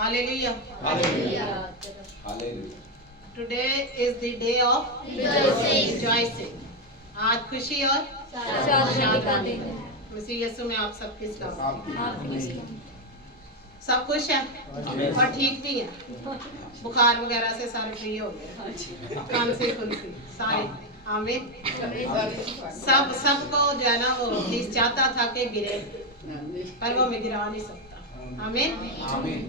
Hallelujah. Hallelujah. Hallelujah. Today is the day of rejoicing. आज खुशी और शादी का दिन है। मसीह यीशु में आप सबके साथ सब खुश हैं और ठीक भी हैं। बुखार वगैरह से सारे फ्री हो गए, खांसी खुल्सी सारे। आमीन। सबको जो है ना वो प्लीज चाहता था कि गिरे, पर वो मैं गिरा नहीं सकता। आमीन।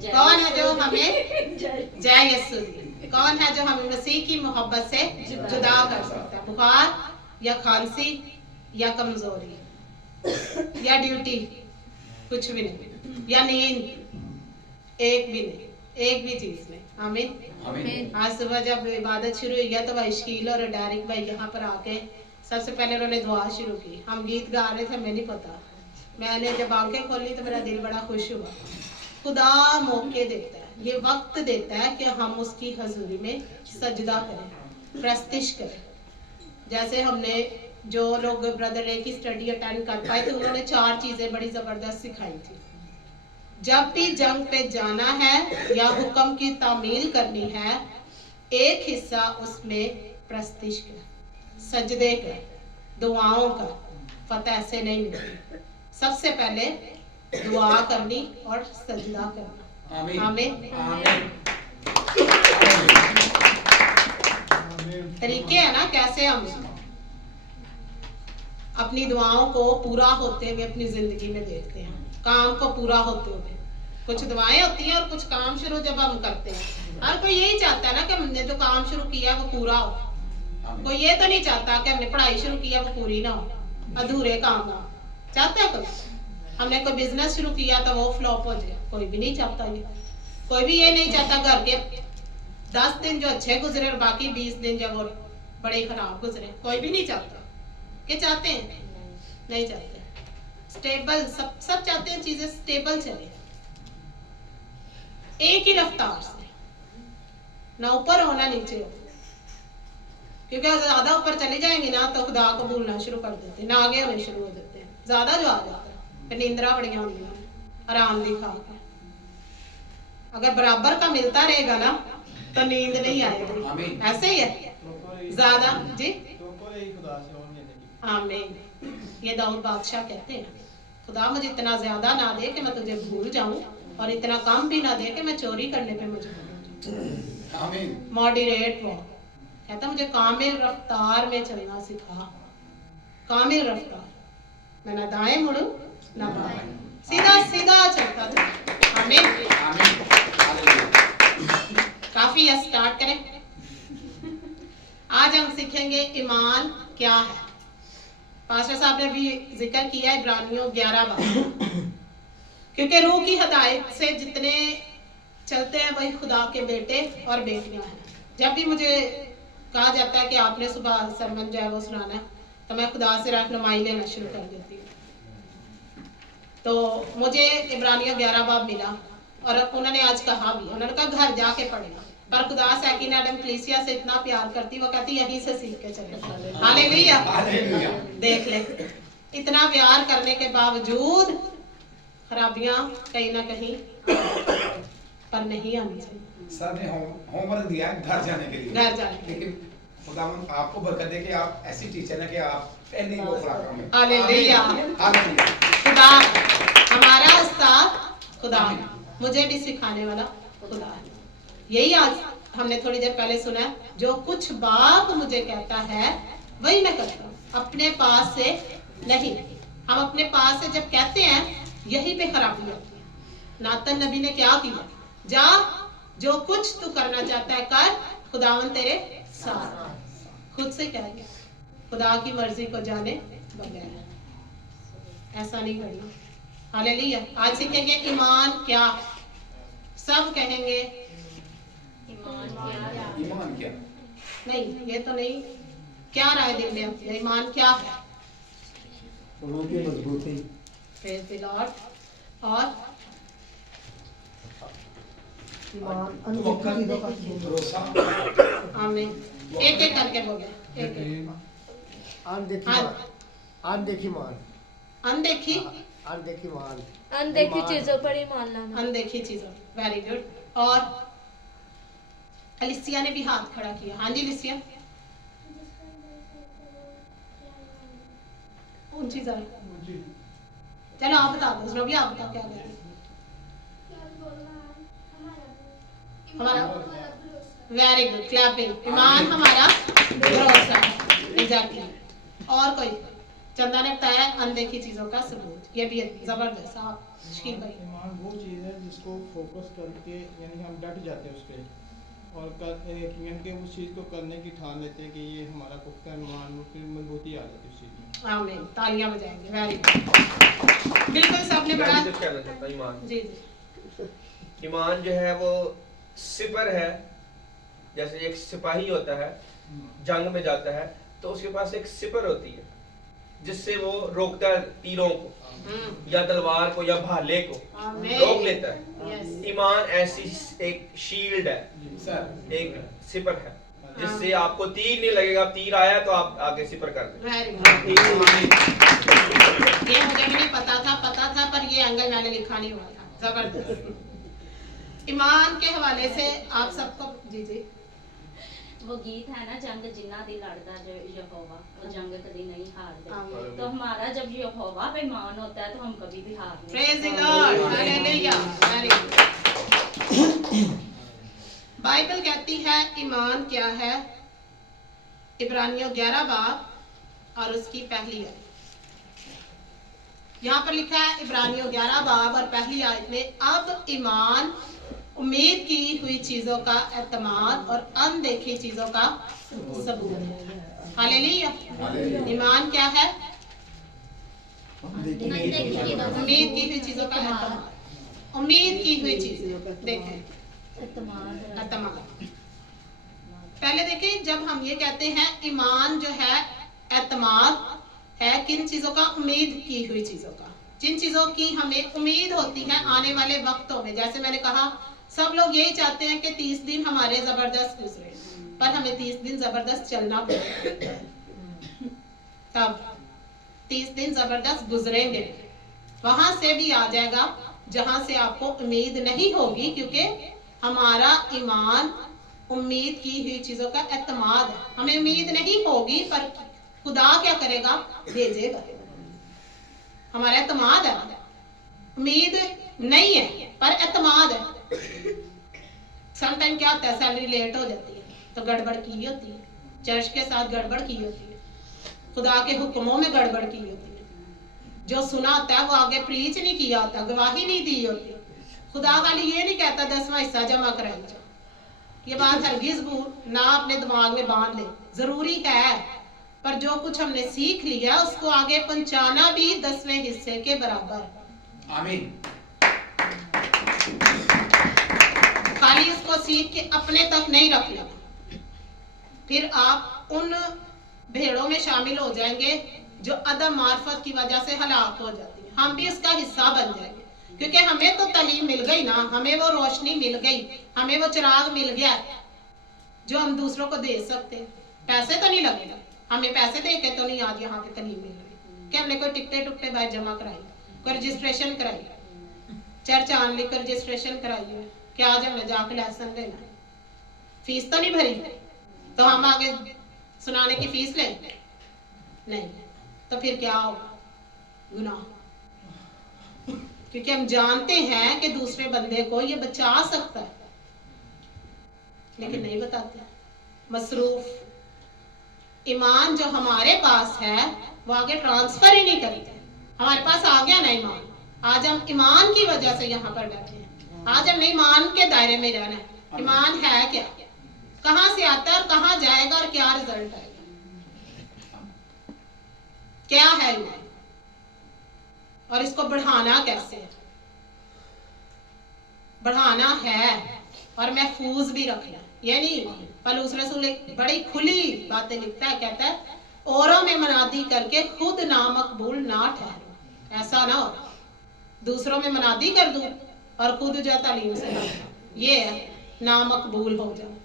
कौन है जो हमें जय यीशु दी? कौन है जो हमें मसीह की मोहब्बत से जुदा कर सकता है? बुखार या खांसी या कमजोरी या ड्यूटी, कुछ भी नहीं, या नींद, एक भी नहीं, एक भी चीज नहीं। आमीन। आज सुबह जब इबादत शुरू हुई है तो भाई शकील और डारिक भाई यहाँ पर आके सबसे पहले उन्होंने दुआ शुरू की। हम गीत गा रहे थे, मैं नहीं पता, मैंने जब आंखें खोली तो मेरा दिल बड़ा खुश हुआ। खुदा मौके देता है, ये वक्त देता है कि हम उसकी हजूरी में सजदा करें, प्रस्तिश करें। जैसे हमने जो लोग ब्रदर रे की स्टडी अटेंड कर पाए थे, उन्होंने 4 चीजें बड़ी जबरदस्त सिखाई थी। जब भी जंग पे जाना है या हुक्म की तामील करनी है, एक हिस्सा उसमें प्रस्तिश का, सजदे का, दुआओं का। फतह ऐसे नहीं मिलती, सबसे पहले दुआ करनी और सजदा करना। आमीन। तरीके है ना कैसे हम अपनी दुआओं को पूरा होते हुए अपनी जिंदगी में देखते हैं, काम को पूरा होते हुए। कुछ दुआएं होती हैं और कुछ काम शुरू जब हम करते हैं, हर कोई यही चाहता है ना कि हमने जो काम शुरू किया वो पूरा हो। कोई ये तो नहीं चाहता कि हमने पढ़ाई शुरू किया वो पूरी ना हो, अधूरे काम हो। चाहता है कोई? हमने कोई बिजनेस शुरू किया तो वो फ्लॉप हो जाए, कोई भी नहीं चाहता ये। कोई भी ये नहीं चाहता घर के 10 दिन जो अच्छे गुजरे और बाकी 20 दिन जब वो बड़े खराब गुजरे, कोई भी नहीं चाहता। क्या चाहते हैं? नहीं चाहते। स्टेबल, सब चाहते हैं चीजें स्टेबल चले, एक ही रफ्तार से, ना ऊपर हो ना नीचे हो। क्योंकि ज्यादा ऊपर चले जाएंगे ना तो खुदा को भूलना शुरू कर देते हैं, ना आगे होने शुरू हो जाते हैं। ज्यादा जो आ जाता है फिर नींदरा बढ़िया होती है, आराम दिखा के। अगर बराबर का मिलता रहेगा ना तो नींद नहीं आएगी। ऐसे ही है ज्यादा जी। आमीन। ये दाऊद बादशाह कहते हैं, खुदा मुझे इतना ज्यादा ना दे कि मैं तुझे भूल जाऊं, और इतना कम भी ना दे कि मैं चोरी करने पे मजबूर हो जाऊं। मॉडरेट वो कहता, मुझे कामिल रफ्तार में चलना सिखा। कामिल रफ्तार, मैं ना दाएं मुड़ूं ना बाएं, सीधा सीधा चलता था। आमीन। काफी है, स्टार्ट करें। आज हम सीखेंगे ईमान क्या है। पास्टर साहब ने भी जिक्र किया इब्रानियों 11 बार, क्योंकि रूह की हदायत से जितने चलते हैं वही खुदा के बेटे और बेटियां हैं। जब भी मुझे कहा जाता है कि आपने सुबह सरमन जो है वो सुनाना है, तो मैं खुदा से रहनुमाई लेना शुरू कर देती हूँ। तो मुझे इब्रानियों 11 बाब मिला और उन्होंने आज कहा भी, उन्होंने कहा घर जाके पढ़ेगा, पर खुदा सैकिन एडम क्लीसिया से इतना प्यार करती, वो कहती यहीं से सीख के चले। हालेलुया। देख ले, इतना प्यार करने के बावजूद खराबियां कहीं ना कहीं पर नहीं आनी चाहिए। सर ने होमवर्क दिया है घर जाने के लिए, घर जाने, लेकिन खुदावंद आपको बरकत दे कि आप ऐसी टीचर हैं कि आप पहले ही वो पढ़ा रहे हैं। हालेलुया। खुदा हमारा उस्ताद खुदा है, मुझे भी सिखाने वाला खुदा है। यही आज हमने थोड़ी देर पहले सुना, जो कुछ बाप मुझे कहता है वही मैं करता हूँ, अपने पास से नहीं। हम अपने पास से जब कहते हैं यही पे खराबी होती है। नातन नबी ने क्या किया? जा, जो कुछ तू करना चाहता है कर, खुदावन तेरे साथ। खुद से कह गया, खुदा की मर्जी को जाने बगैर ऐसा नहीं करना। हालेलुया। आज सीखेंगे ईमान क्या। सब कहेंगे ईमान क्या? नहीं, ये तो नहीं। क्या राय दिल में आती है? ईमान क्या है? रूह की मजबूती, प्रेज़ द लॉर्ड। और भरोसा। आमीन। एक एक करके बोले। अनदेखी मान, अनदेखी अनदेखी मान, अनदेखी चीजों पर ईमान लाना। अनदेखी चीजों। Very good. और अलिसिया ने भी हाथ खड़ा किया। हाँ जी लिसिया, ऊंची जरा, चलो आप बता दो, रवि आप बताओ क्या कह रहे हैं। हमारा वेरी गुड, क्लैपिंग। ईमान हमारा भरोसा है, एग्जैक्टली। और कोई? चंदा ने बताया अनदेखी चीजों का सबूत, ये भी जबरदस्त। आप शकील भाई? ईमान वो चीज़ है जिसको फोकस करके यानी हम डट जाते हैं उस पर, और यानी कि उस चीज़ को करने की ठान लेते हैं कि ये हमारा पुख्ता ईमान, वो फिर मजबूती आ जाती है उस चीज़ में। आमीन, तालियां बजाएंगे। वेरी गुड, बिल्कुल सबने बड़ा। मैं भी तो कहना चाहता हूं, ईमान जी जी, ईमान जो है वो सिपर है। जैसे एक सिपाही होता है, जंग में जाता है तो उसके पास एक सिपर होती है जिससे वो रोकता है तीरों को या तलवार को या भाले को, आमीन, रोक लेता है। यस, ईमान ऐसी एक शील्ड है, सर एक सिपर है जिससे आपको तीर नहीं लगेगा। तीर आया तो आप आगे सिपर कर दें। Very good. ये मुझे भी नहीं पता था पर ये एंगल मैंने लिखा नहीं हुआ था। जबरदस्त। ईमान के हवाले से आप सबको, जी जी, वो गीत है ना, जंग जिन्ना दी लड़दा जो यहोवा, वो जंग कभी नहीं हारदा। आमीन। तो हमारा जब यहोवा पे ईमान होता है तो हम कभी भी हार नहीं प्रेज द सकते। Lord, hallelujah, very good. Bible कहती है ईमान क्या है। इब्रानियों 11 बाब और उसकी पहली आयत। यहाँ पर लिखा है इब्रानियों 11 बाब और पहली आयत में, अब ईमान उम्मीद की हुई चीजों का एतमाद और अनदेखी चीजों का सबूत है। हालेलुया। ईमान क्या है? उम्मीद की हुई चीजों का एतमाद, उम्मीद की हुई चीजें। देखें, एतमाद। पहले देखें, जब हम ये कहते हैं ईमान जो है एतमाद है किन चीजों का? उम्मीद की हुई चीजों का। जिन चीजों की हमें उम्मीद होती है आने वाले वक्तों में। जैसे मैंने कहा, सब लोग यही चाहते हैं कि 30 दिन हमारे जबरदस्त गुजरे, पर हमें 30 दिन जबरदस्त चलना पड़ेगा। तब 30 दिन जबरदस्त गुजरेंगे, वहां से भी आ जाएगा जहां से आपको उम्मीद नहीं होगी, क्योंकि हमारा ईमान उम्मीद की हुई चीजों का एतमाद है। हमें उम्मीद नहीं होगी पर खुदा क्या करेगा? भेजेगा। हमारा एतमाद है, उम्मीद नहीं है पर एतमाद है। समटाइम क्या होता है, सैलरी लेट हो जाती है तो गड़बड़ की होती है, चर्च के साथ गड़बड़ की होती है, खुदा के हुक्मों में गड़बड़ की होती है, जो सुना होता है वो आगे प्रीच नहीं किया होता, गवाही नहीं दी होती। खुदा खाली ये नहीं कहता 10वां हिस्सा जमा कराई जाओ। ये बात हरगिज ना अपने दिमाग में बांध ले, जरूरी है, पर जो कुछ हमने सीख लिया उसको आगे पहुंचाना भी 10वें हिस्से के बराबर। आमीन। खाली उसको सीख के अपने तक नहीं रख लेना, फिर आप उन भेड़ों में शामिल हो जाएंगे जो अदम मार्फत की वजह से हलाक हो जाती है। हम भी उसका हिस्सा बन जाएंगे, क्योंकि हमें तो तालीम मिल गई ना, हमें वो रोशनी मिल गई, हमें वो चिराग मिल गया जो हम दूसरों को दे सकते हैं। पैसे तो नहीं लगेगा, हमें पैसे दे के तो नहीं आज यहाँ पे तालीम मिल रही कि हमने कोई टिकटे टुकटे बाहर जमा कराई, कोई रजिस्ट्रेशन कराई, चर्च आन लिख रजिस्ट्रेशन कराई है कि आज हमने जाकर लेसन लेना, फीस तो नहीं भरी, तो हम आगे सुनाने की फीस लें? नहीं, तो फिर क्या होगा? गुनाह। क्योंकि हम जानते हैं कि दूसरे बंदे को ये बचा सकता है, लेकिन नहीं बताते। मसरूफ ईमान जो हमारे पास है वो आगे ट्रांसफर ही नहीं करते। हमारे पास आ गया ना ईमान, आज हम ईमान की वजह से यहाँ पर बैठे हैं। आज हमने ईमान के दायरे में रहना है। ईमान है क्या, कहाँ से आता है और कहाँ जाएगा और क्या रिजल्ट आएगा, क्या है ईमान और इसको बढ़ाना कैसे है? बढ़ाना है और महफूज भी रखना। ये नहीं, पलूस रसूल एक बड़ी खुली बातें लिखता है, कहता है औरों में मनादी करके खुद नामकबूल ना ठहरो। ऐसा ना हो दूसरों में मनादी कर दूं और खुद जो तालीम से ना, ये नामकबूल हो जाए।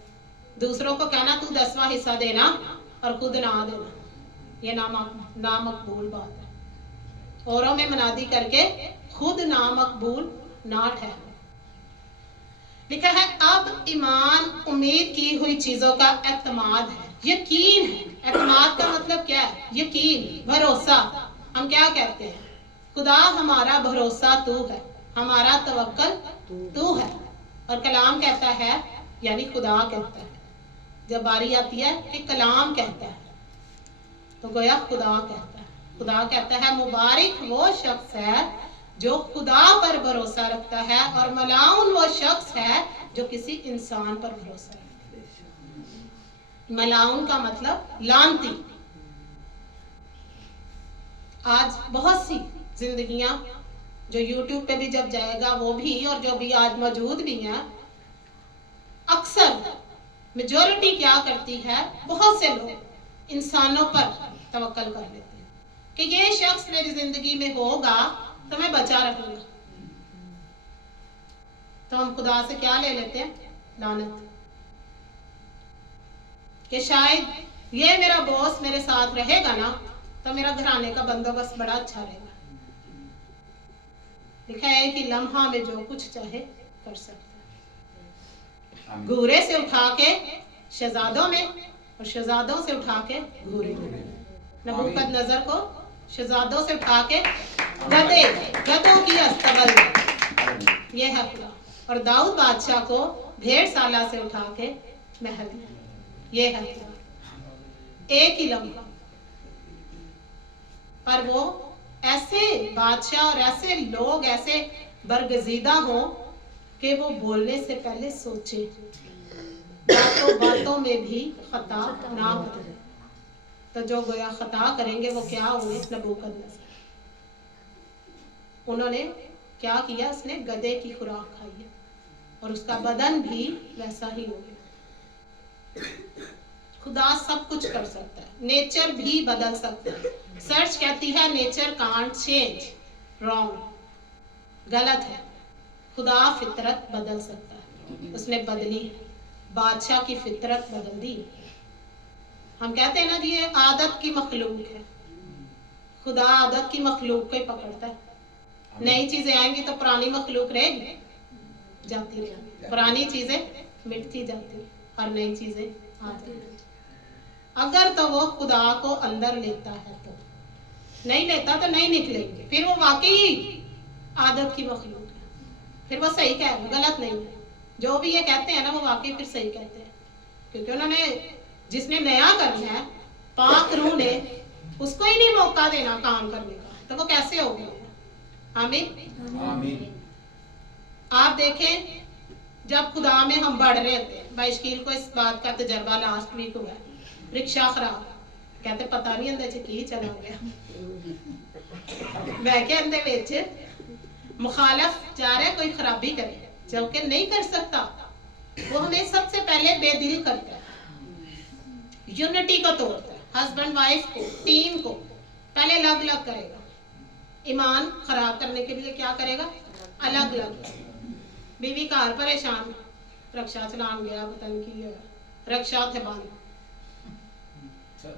दूसरों को कहना तू 10वां हिस्सा देना और खुद ना देना, ये नामकबूल बात है। औरों में मनादी करके खुद नामकबूल ना ठहरो। लिखा है ईमान उम्मीद की हुई चीजों का एतमाद है, यकीन है। एतमाद का मतलब क्या है? यकीन, भरोसा। हम क्या कहते हैं? खुदा हमारा भरोसा तू है, हमारा तवक्कल तू है। और कलाम कहता है, यानी खुदा कहता है, जब बारी आती है कि कलाम कहता है तो गोया खुदा कहता है। खुदा कहता है मुबारक वो शख्स है जो खुदा पर भरोसा रखता है, और मलाउन वो शख्स है जो किसी इंसान पर भरोसा रखता है। मलाउन का मतलब लानती। आज बहुत सी जिंदगियां जो YouTube पे भी जब जाएगा वो भी, और जो भी आज मौजूद भी हैं, अक्सर मेजॉरिटी क्या करती है, बहुत से लोग इंसानों पर तवक्कल कर लेते हैं कि ये शख्स मेरी जिंदगी में होगा तो मैं बचा रहूंगा। तो हम खुदा से क्या ले लेते हैं? लानत। कि शायद ये मेरा बॉस मेरे साथ रहेगा ना तो मेरा घराने का बंदोबस्त बड़ा अच्छा रहेगा। लिखा है कि लम्हा में जो कुछ चाहे कर सकता है। घूरे से उठा के शहजादों में, और शहजादों से उठा के घूरे में। नबूकदनेस्सर को शहजादों से उठा के गधों की अस्तबल में, ये है खुदा। और दाऊद बादशाह को भेड़शाला से उठा के महल में, ये है खुदा। एक ही लम्हा। पर वो ऐसे बादशाह और ऐसे लोग ऐसे बरगजीदा हो कि वो बोलने से पहले सोचे, बातों में भी खता ना करे। तो जो गोया खता करेंगे वो क्या हुए? नबूकदनेस्सर। उन्होंने क्या किया? उसने गधे की खुराक खाई है और उसका बदन भी वैसा ही हो गया। खुदा सब कुछ कर सकता है, नेचर भी बदल सकता है। सर्च कहती है नेचर कांट चेंज, रॉन्ग, गलत है। खुदा फितरत बदल सकता है, उसने बदली। बादशाह की फितरत बदल दी। हम कहते हैं ना कि ये आदत की मखलूक है। खुदा आदत की मखलूक को ही पकड़ता है। नई चीजें आएंगी तो पुरानी मखलूक रहेगी, जाती रहेगी। पुरानी चीजें मिटती जाती और नई चीजें आती। अगर तो वो खुदा को अंदर लेता है तो, नहीं लेता तो नहीं निकलेंगे। फिर वो वाकई आदत की मखलूक है, फिर वो सही कह रहे, गलत नहीं है। जो भी ये कहते हैं ना वो वाकई फिर सही कहते हैं, क्योंकि उन्होंने, जिसने नया करना है, पाक रूह ने उसको ही नहीं मौका देना काम करने का, तो वो कैसे हो गया? आमीन आमीन। आप देखें जब खुदा में हम बढ़ रहे थे, बाइशकील को इस बात का तजर्बा लास्ट वीक हुआ। रिक्शा खराब, कहते पता नहीं अंदर च की चला गया। मैं क्या अंदर विच मुखालफ जा रहा है, कोई खराबी करे जबकि नहीं कर सकता। वो हमें सबसे पहले बेदिल करता है, यूनिटी को तोड़ता है। हस्बैंड वाइफ को, टीम को पहले अलग अलग करेगा। ईमान खराब करने के लिए क्या करेगा? अलग अलग। बीवी कार परेशान, रक्षा चलान गया, पता नहीं की रक्षा थे बंद,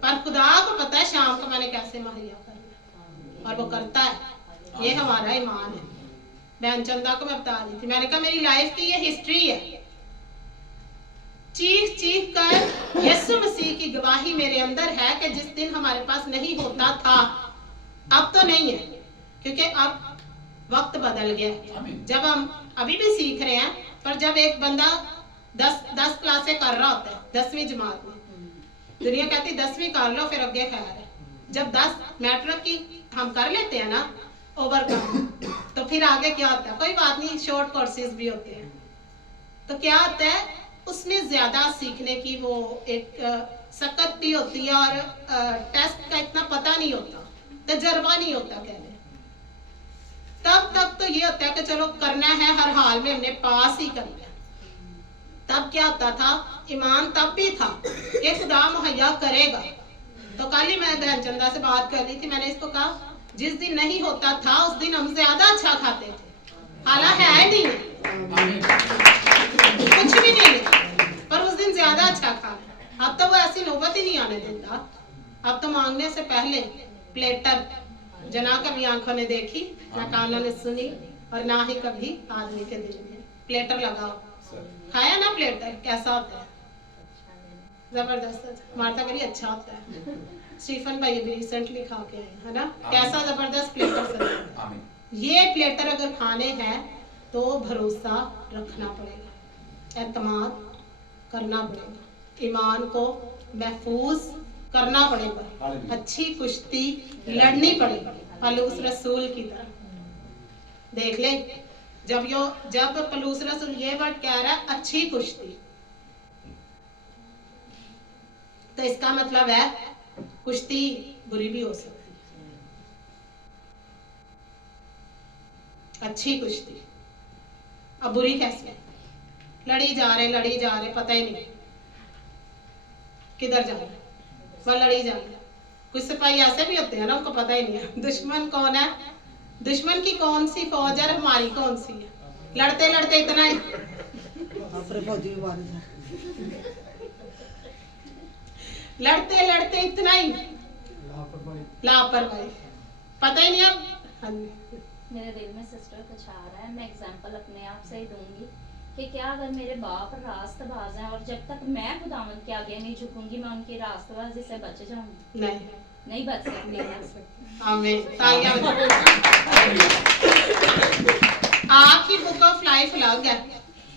पर खुदा को पता है शाम को मैंने कैसे मुहैया करना, और वो करता है। ये हमारा ईमान है। बहन चंदा को मैं बता दी थी, मैंने कहा मेरी लाइफ की ये हिस्ट्री है। चीख चीख कर यीशु मसीह की गवाही मेरे अंदर है कि जिस दिन हमारे पास नहीं होता था, अब तो नहीं है, क्योंकि अब वक्त बदल गया। जब हम अभी भी सीख रहे हैं, पर जब एक बंदा 10 क्लासें कर रहा होता है, 10वीं जमात में, दुनिया कहती 10वीं कर लो फिर आगे खैर है। जब 10 मैट्रिक की हम कर लेते हैं ना ओवरकम, तो फिर आगे क्या होता है? कोई बात नहीं, शॉर्ट कोर्सेज भी होते हैं। तो क्या होता है, उसमें ज्यादा सीखने की वो एक सकत भी होती है, और टेस्ट का इतना पता नहीं होता, तजर्बा नहीं होता। कहने तब तक तो ये होता है कि चलो करना है, हर हाल में हमने पास ही करना है। तब क्या होता था? ईमान तब भी था कि खुदा मुहैया करेगा। तो कल ही मैं बहन चंदा से बात कर रही थी, मैंने इसको कहा जिस दिन नहीं होता था उस दिन हम ज्यादा अच्छा खाते थे, हालांकि है नहीं है, कुछ भी नहीं है, पर उस दिन ज्यादा अच्छा खा। अब तो वो ऐसी नौबत ही नहीं आने देता। अब तो मांगने से पहले प्लेटर, जना कभी आंखों ने देखी, ना कानों ने सुनी, और ना ही कभी आदमी के दिल में। प्लेटर लगाओ, खाया ना प्लेटर, कैसा होता है? जबरदस्त, मार्था करी अच्छा होता है। स्टीफन भाई भी रिसेंटली खा के आए है ना, कैसा जबरदस्त प्लेटर सर। आमीन। ये प्लेटर अगर खाने हैं तो भरोसा रखना पड़ेगा, एतमाद करना पड़ेगा, ईमान को महफूज करना पड़ेगा, अच्छी कुश्ती लड़नी पड़ेगी पलूस रसूल की तरह। देख ले, जब पलूस रसूल ये वर्ड कह रहा है अच्छी कुश्ती, तो इसका मतलब है कुश्ती बुरी भी हो सकती है, अच्छी कुश्ती। अब बुरी कैसे? लड़ी जा रहे पता ही नहीं किधर जा रहे, वह लड़ी जा रहे। कुछ सिपाही ऐसे भी होते हैं ना, उनको पता ही नहीं है दुश्मन कौन है, दुश्मन की कौन सी फौज है, हमारी कौन सी है। लड़ते लड़ते इतना ही लड़ते लड़ते इतना ही लापरवाही, पता ही नहीं। अब हाँ जी, मेरे दिल में सिस्टर कुछ आ रहा है, मैं एग्जांपल अपने आप से ही दूंगी कि क्या अगर मेरे बाप रास्तबाज हैं और जब तक मैं खुदावंद के आगे नहीं झुकूंगी मैं उनकी रास्तबाजी से बच जाऊंगी? नहीं बच सकती। आमीन, तालियां बजाओ। आपकी बुक ऑफ लाइफ अलग है,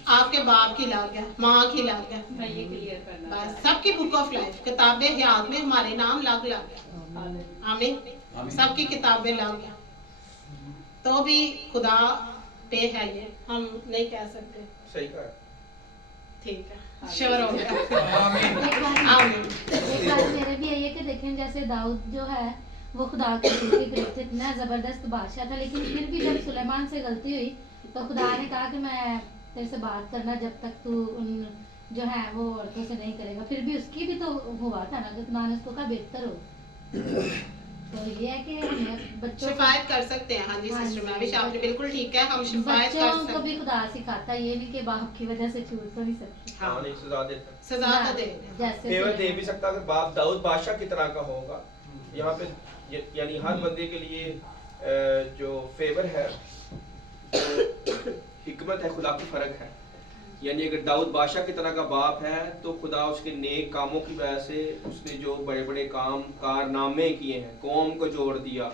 आपके बाप की अलग है, माँ की अलग है, मैं ये क्लियर करना बस सबकी बुक ऑफ लाइफ किताबें हयात में हमारे नाम अलग अलग है। आमीन, सबकी किताबें अलग है, तो भी खुदा पे है, ये हम नहीं कह सकते। सही कहा। ठीक है, श्योर हो गया। आमीन। आमीन। एक बात मेरे भी यही है कि देखें जैसे दाऊद जो है वो खुदा के दिल के करीब थे, इतना जबरदस्त बादशाह था, लेकिन फिर भी जब सुलेमान से गलती हुई तो खुदा ने कहा कि मैं तेरे से बात करना जब तक तू उन जो है वो औरतों से नहीं करेगा। फिर भी उसकी भी तो हुआ था ना, जो खुदा ने उसको कहा बेहतर हो। तो ये है कि हमें बच्चों शिफायत कर सकते हैं। हाँ जी सिस्टर, मैं भी आपने बिल्कुल ठीक है, हम शिफायत कर बच्चों को सकते भी खुदा सिखाता है, ये नहीं कि बाप की वजह से छूट तो नहीं सकती। हाँ, हाँ, नहीं सजा देता। सजा तो दे। जैसे फेवर दे भी सकता अगर बाप दाऊद बादशाह की तरह का होगा। यहाँ पे यानी हर बंदे के लिए जो फेवर है, हिकमत है, खुदा की फर्क है। यानी अगर दाऊद बादशाह की तरह का बाप है तो खुदा उसके नेक कामों की वजह से उसने जो बड़े बड़े काम कारनामे किए हैं, कौम को जोड़ दिया,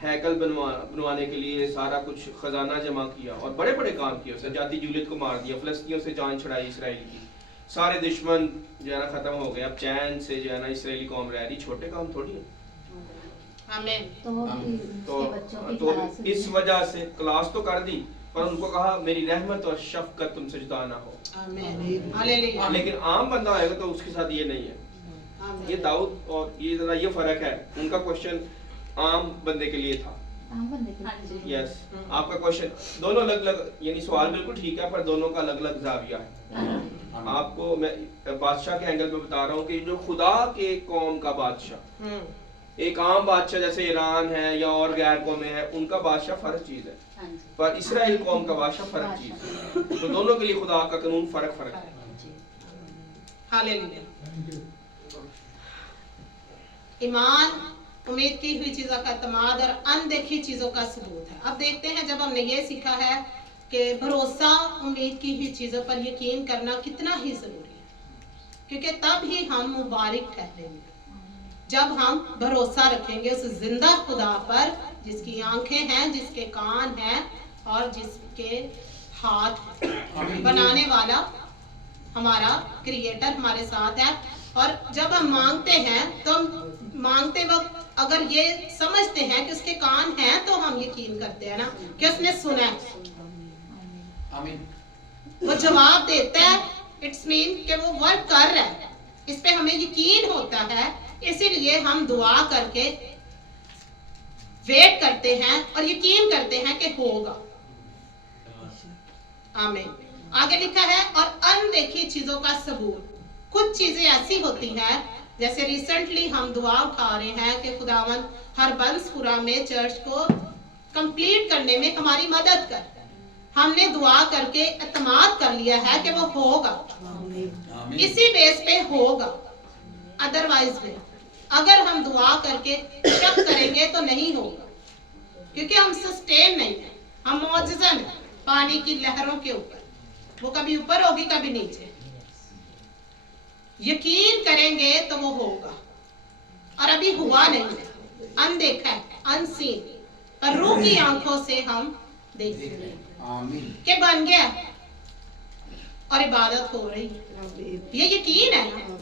हैकल बनवाने के लिए सारा कुछ खजाना जमा किया और बड़े बड़े काम किए, उसने जाती जूलियत को मार दिया, फिलिस्तीनियों से जान छुड़ाई इसराइल की, सारे दुश्मन जो है ना खत्म हो गए, अब चैन से जो है ना इसराइली कौम रह रही। छोटे काम थोड़ी है। आमीन। तो वो भी तो उसके बच्चों की तो क्लास इस वजह से क्लास तो कर दी, पर उनको कहा मेरी रहमत और शफकत तुमसे जुदा ना हो। आमीन, हालेलुया। लेकिन आम बंदा आएगा तो उसके साथ ये नहीं है। आमीन। ये दाऊद और ये जरा ये फर्क है। उनका क्वेश्चन आम बंदे के लिए था। आम बंदे के हाँ जी। यस, आपका क्वेश्चन दोनों अलग अलग, यानी सवाल बिल्कुल ठीक है पर दोनों का अलग अलग जाविया है। आपको मैं बादशाह के एंगल में बता रहा हूँ कि जो खुदा के कौम का बादशाह, एक आम बादशाह जैसे ईरान है या और गैर कौमें है, उनका बादशाह फर्क चीज है, हाँ जी। पर इसराइल कौम का बादशाह फर्क चीज है। तो दोनों के लिए खुदा का कानून फर्क है। हालेलुया। ईमान उम्मीद की हुई चीजों का एतमाद और अनदेखी चीजों का सबूत है। अब देखते हैं, जब हमने ये सीखा है कि भरोसा उम्मीद की हुई चीजों पर यकीन करना कितना ही जरूरी है, क्योंकि तब ही हम मुबारक ठहरेंगे जब हम भरोसा रखेंगे उस जिंदा खुदा पर, जिसकी आंखें हैं, जिसके कान हैं और जिसके हाथ हैं। बनाने वाला हमारा क्रिएटर हमारे साथ है। और जब हम मांगते हैं तो हम मांगते वक्त अगर ये समझते हैं कि उसके कान हैं तो हम यकीन करते हैं ना कि उसने सुना है, आमीन। वो जवाब देता है, इट्स मीन कि वो वर्क कर रहा है, इस पे हमें यकीन होता है, इसीलिए हम दुआ करके वेट करते हैं और यकीन करते हैं कि होगा। आमीन। आगे लिखा है और अनदेखी चीजों का सबूत। कुछ चीजें ऐसी होती हैं, जैसे रिसेंटली हम दुआ उठा रहे हैं कि खुदावंद हर बंसपुरा में चर्च को कंप्लीट करने में हमारी मदद कर। हमने दुआ करके एतमाद कर लिया है कि वो होगा, इसी बेस पे होगा। अदरवाइज में अगर हम दुआ करके शक करेंगे तो नहीं होगा, क्योंकि हम सस्टेन नहीं है, हम मौजज़ा हैं पानी की लहरों के ऊपर। वो कभी ऊपर होगी कभी नीचे। यकीन करेंगे तो वो होगा, और अभी हुआ नहीं है, अनदेखा है, अनसीन, पर रूह की आंखों से हम देख रहे हैं कि बन गया और इबादत हो रही है। ये यकीन है ना,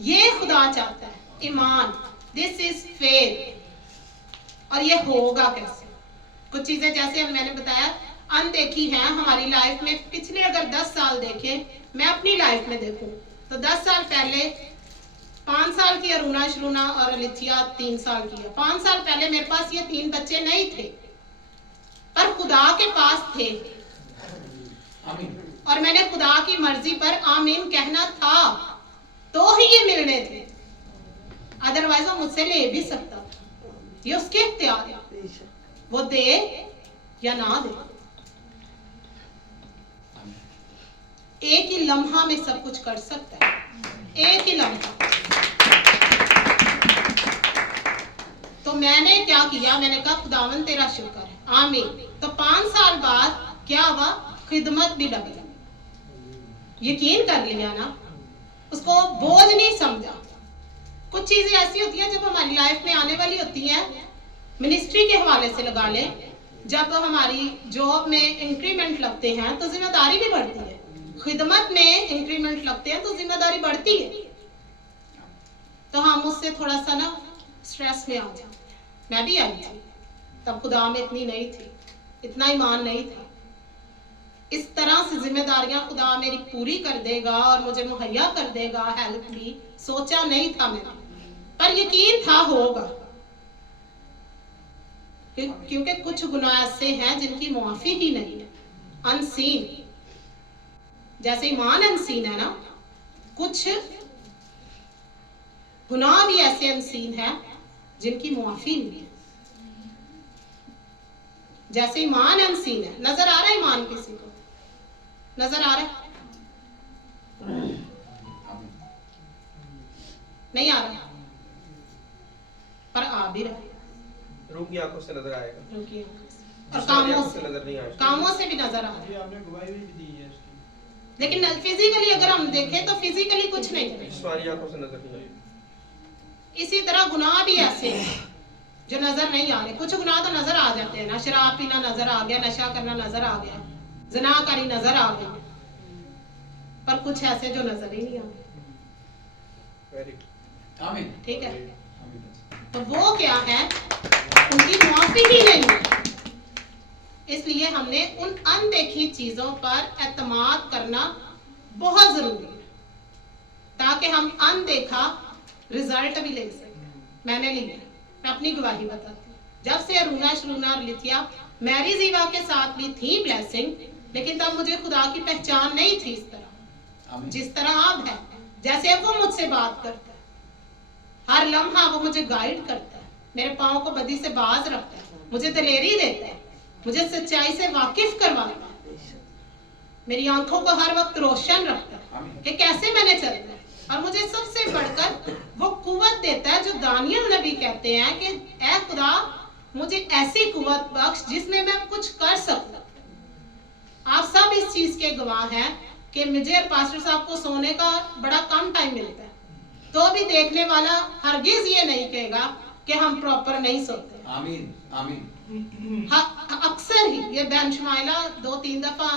ये खुदा चाहता है, ईमान, दिस इज फेथ। और ये होगा कैसे? कुछ चीजें जैसे मैंने बताया अनदेखी हैं हमारी लाइफ में। पिछले अगर 10 साल देखें, मैं अपनी लाइफ में देखूं तो 10 साल पहले 5 साल की अरुणा शरुणा और अलिथिया 3 साल की है। 5 साल पहले मेरे पास ये 3 बच्चे नहीं थे, पर खुदा के पास थे, और मैंने खुदा की मर्जी पर आमीन कहना था तो ही ये मिलने थे, अदरवाइज वो मुझसे ले भी सकता था। ये उसके इख्तियार है, वो दे या ना दे। एक ही लम्हा में सब कुछ कर सकता है, एक ही लम्हा। तो मैंने क्या किया, मैंने कहा खुदावन तेरा शुक्र है, आमीन। तो 5 साल बाद क्या हुआ, खिदमत भी डबल। यकीन कर लिया ना, उसको बोझ नहीं समझा। कुछ चीजें ऐसी होती हैं जब हमारी लाइफ में आने वाली होती हैं, मिनिस्ट्री के हवाले से लगा लें, जब हमारी जॉब में इंक्रीमेंट लगते हैं तो जिम्मेदारी भी बढ़ती है, खिदमत में इंक्रीमेंट लगते हैं तो जिम्मेदारी बढ़ती है। तो हम उससे थोड़ा सा ना स्ट्रेस में आ जाते हैं। मैं भी आई थी, तब खुदा में इतनी नहीं थी, इतना ईमान नहीं था। इस तरह से जिम्मेदारियां खुदा मेरी पूरी कर देगा और मुझे मुहैया कर देगा, हेल्प भी सोचा नहीं था मैंने, पर यकीन था होगा, क्योंकि कुछ गुनाह ऐसे हैं जिनकी मुआफी ही नहीं है, अनसीन। जैसे ईमान अनसीन है ना, कुछ गुनाह भी ऐसे अनसीन हैं जिनकी मुआफी नहीं है। जैसे ईमान अनसीन है, नजर आ रहा है ईमान किसी को? नजर आ रहा है? नहीं आ रहा, पर आ भी रहा है। रूह की आंखों से नजर आएगा, रूह की आंखों से, और जिस्मानी कामों आंखों से, से नजर नहीं आएगा, कामों से भी नजर आ रहा अभी है। आपने गवाही भी दी है इसकी। लेकिन फिजिकली अगर हम देखें तो फिजिकली कुछ नहीं है। जिस्मानी आंखों से नजर नहीं आएगा। इसी तरह गुनाह भी ऐसे हैं जो नजर नहीं आ रहे। कुछ गुनाह तो नजर आ जाते हैं ना, शराब पीना नजर आ गया, नशा करना नजर आ गया, ज़िनाकारी नजर आ गई, पर कुछ ऐसे जो नजर ही नहीं आ रहे। आमीन। ठीक है, तो वो क्या है, उनकी मुआफी ही नहीं है। इसलिए हमने उन अनदेखी चीजों पर एतमाद करना बहुत जरूरी है, ताकि हम अनदेखा रिजल्ट भी ले सकें। मैंने लिया, मैं अपनी गवाही बताती हूँ। जब से अरुणा शरुणा और लिथिया मैरी जीवा के साथ भी थी ब्लेसिंग, लेकिन तब मुझे खुदा की पहचान नहीं थी इस तरह जिस तरह अब है। जैसे अब वो मुझसे बात करता है, हर लम्हा वो मुझे गाइड करता है, मेरे पाँव को बदी से बाज रखता है, मुझे दिलेरी देता है, मुझे सच्चाई से वाकिफ करवाता है, मेरी आंखों को हर वक्त रोशन रखता है कि कैसे मैंने चलना है। और मुझे सबसे बढ़कर वो कुव्वत देता है जो दानियल नबी कहते हैं कि ऐ खुदा मुझे ऐसी कुव्वत बख्श जिसमें मैं कुछ कर सकूं। आप सब इस चीज के गवाह हैं कि मुझे और पास्टर साहब को सोने का बड़ा कम टाइम मिलता है, तो भी देखने वाला हरगिज ये नहीं कहेगा कि हम प्रॉपर नहीं सोते। आमीन आमीन। अक्सर ही ये बहन शुमाइला 2-3 दफा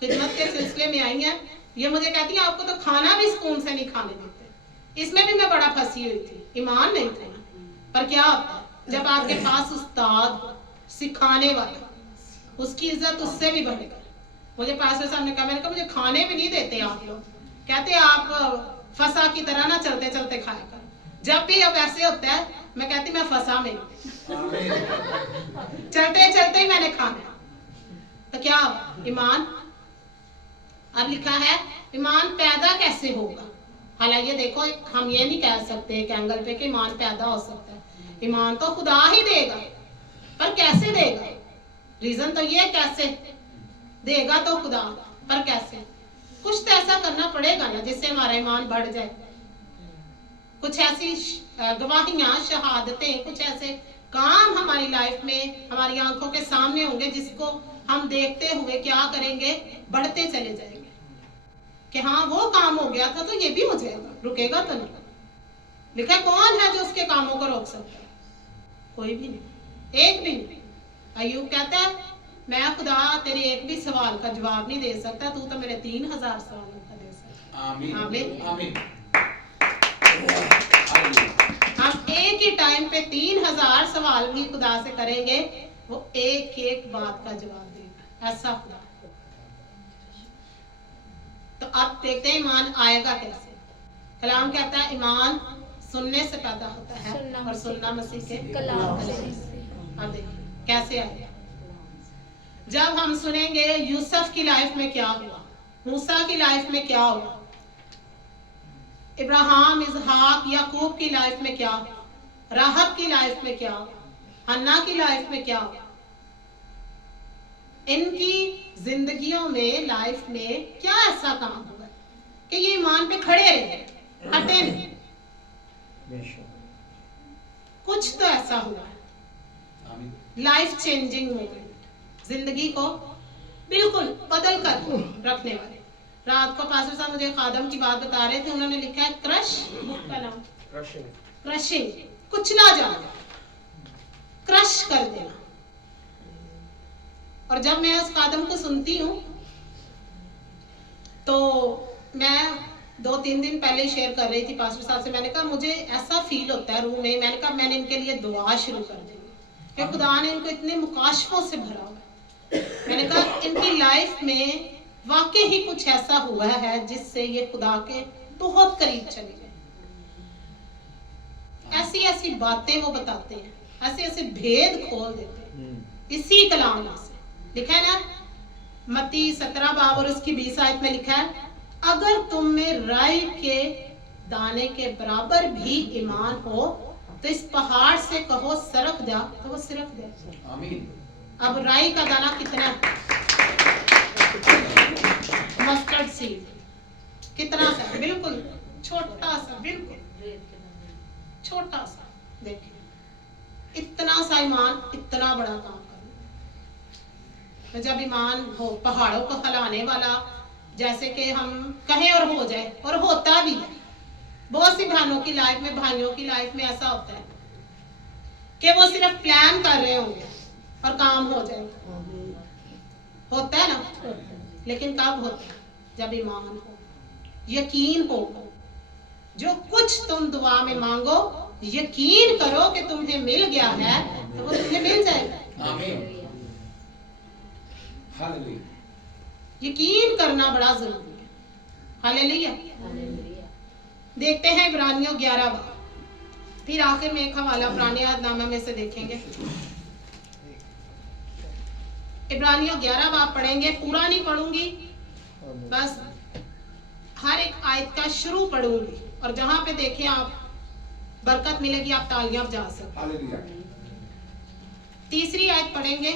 खिदमत के सिलसिले में आई हैं, ये मुझे कहती है आपको तो खाना भी सुकून से नहीं खाने देते। इसमें भी मैं बड़ा फंसी हुई थी, ईमान नहीं था। पर क्या होता है जब आपके पास उस्ताद सिखाने वाला, उसकी इज्जत उससे भी बढ़ेगा। मुझे पास्टर साहब ने कहा, मैंने कहा मुझे खाने भी नहीं देते आप लोग, कहते आप फसा की तरह ना चलते चलते खाया कर। जब भी अब ऐसे होता है मैं कहती मैं फसा में चलते चलते ही मैंने खाना। तो क्या ईमान, अब लिखा है ईमान पैदा कैसे होगा। हालांकि देखो हम ये नहीं कह सकते एक एंगल पे कि ईमान पैदा हो सकता है, ईमान तो खुदा ही देगा, पर कैसे देगा। रीजन तो ये कैसे देगा, तो खुदा, पर कैसे। कुछ तो ऐसा करना पड़ेगा ना जिससे हमारा ईमान बढ़ जाए। कुछ ऐसी गवाहियां, शहादतें, कुछ ऐसे काम हमारी लाइफ में हमारी आंखों के सामने होंगे जिसको हम देखते हुए क्या करेंगे, बढ़ते चले जाएंगे। कि हाँ वो काम हो गया था तो ये भी हो जाएगा, रुकेगा तो नहीं। लिखा कौन है जो उसके कामों को रोक सकता है? कोई भी नहीं, एक भी नहीं। अय्यूब कहता है मैं खुदा तेरे एक भी सवाल का जवाब नहीं दे सकता, तू तो मेरे 3000 सवालों का दे सकता। आमीन आमीन। आमीन। हम एक ही टाइम पे 3000 सवाल भी खुदा से करेंगे, वो एक एक बात का जवाब देगा, ऐसा खुदा। तो अब देखते हैं ईमान आएगा कैसे। कलाम कहता है ईमान सुनने से पैदा होता है और सुनना मसीह के कलाम से। अब देखिए कैसे आएगा। जब हम सुनेंगे यूसुफ की लाइफ में क्या हुआ, मूसा की लाइफ में क्या हुआ, इब्राहिम, इसहाक, याकूब की लाइफ में क्या हुआ, राहब की लाइफ में क्या हुआ, हन्ना की लाइफ में क्या हुआ, इनकी जिंदगियों में लाइफ में क्या ऐसा काम हुआ कि ये ईमान पे खड़े रहे, हटे नहीं। कुछ तो ऐसा हुआ है, लाइफ चेंजिंग मोमेंट, जिंदगी को बिल्कुल बदल कर रखने वाले। रात को पास्टर साहब मुझे खादम की बात बता रहे थे, उन्होंने लिखा है क्रश, बुक का नाम क्रशिंग, कुचला जाना, क्रश कर देना। और जब मैं उस खादम को सुनती हूँ तो मैं 2-3 दिन पहले ही शेयर कर रही थी पास्टर साहब से, मैंने कहा मुझे ऐसा फील होता है रूम में, मैंने कहा मैंने इनके लिए दुआ शुरू कर दी कि खुदा ने इनको इतने मुकाशफों से भरा हुआ है। मैंने कहा इनकी लाइफ में वाकई ही कुछ ऐसा हुआ है जिससे ये खुदा के बहुत करीब चले गए। ऐसी ऐसी बातें वो बताते हैं, ऐसे ऐसे भेद खोल देते हैं इसी कलाम में से। लिखा है ना मत्ती 17 बाब और उसकी 20 आयत में लिखा है, अगर तुम में राई के दाने के बराबर भी ईमान हो तो इस पहाड़ से कहो सरक जा तो वो सिरक दे। आमीन। अब राई का दाना कितना, मस्टर्ड सीड कितना सा, बिल्कुल छोटा सा, बिल्कुल छोटा सा। देखिए इतना सा ईमान इतना बड़ा काम करना। तो जब ईमान हो पहाड़ों को हिलाने वाला, जैसे कि हम कहें और हो जाए, और होता भी है। बहुत सी बहनों की लाइफ में, भाइयों की लाइफ में ऐसा होता है कि वो सिर्फ प्लान कर रहे होंगे और काम हो जाएगा, होता है ना। लेकिन कब होता है? जब ईमान हो, यकीन हो, जो कुछ तुम दुआ में मांगो यकीन करो कि तुम्हें मिल गया है तो वो तुम्हें मिल जाएगा। आमीन। हालेलुया। यकीन करना बड़ा जरूरी है। हालेलुया। देखते हैं इब्रानियों 11 बाब, फिर आखिर में एक हवाला पुराने यादनामा में से देखेंगे। इब्रानियों 11 बाब पढ़ेंगे, पूरा नहीं पढ़ूंगी, बस हर एक आयत का शुरू पढ़ूंगी, और जहां पे देखें आप बरकत मिलेगी, आप तालियां बजा सकते। हालेलुया। 3री आयत पढ़ेंगे,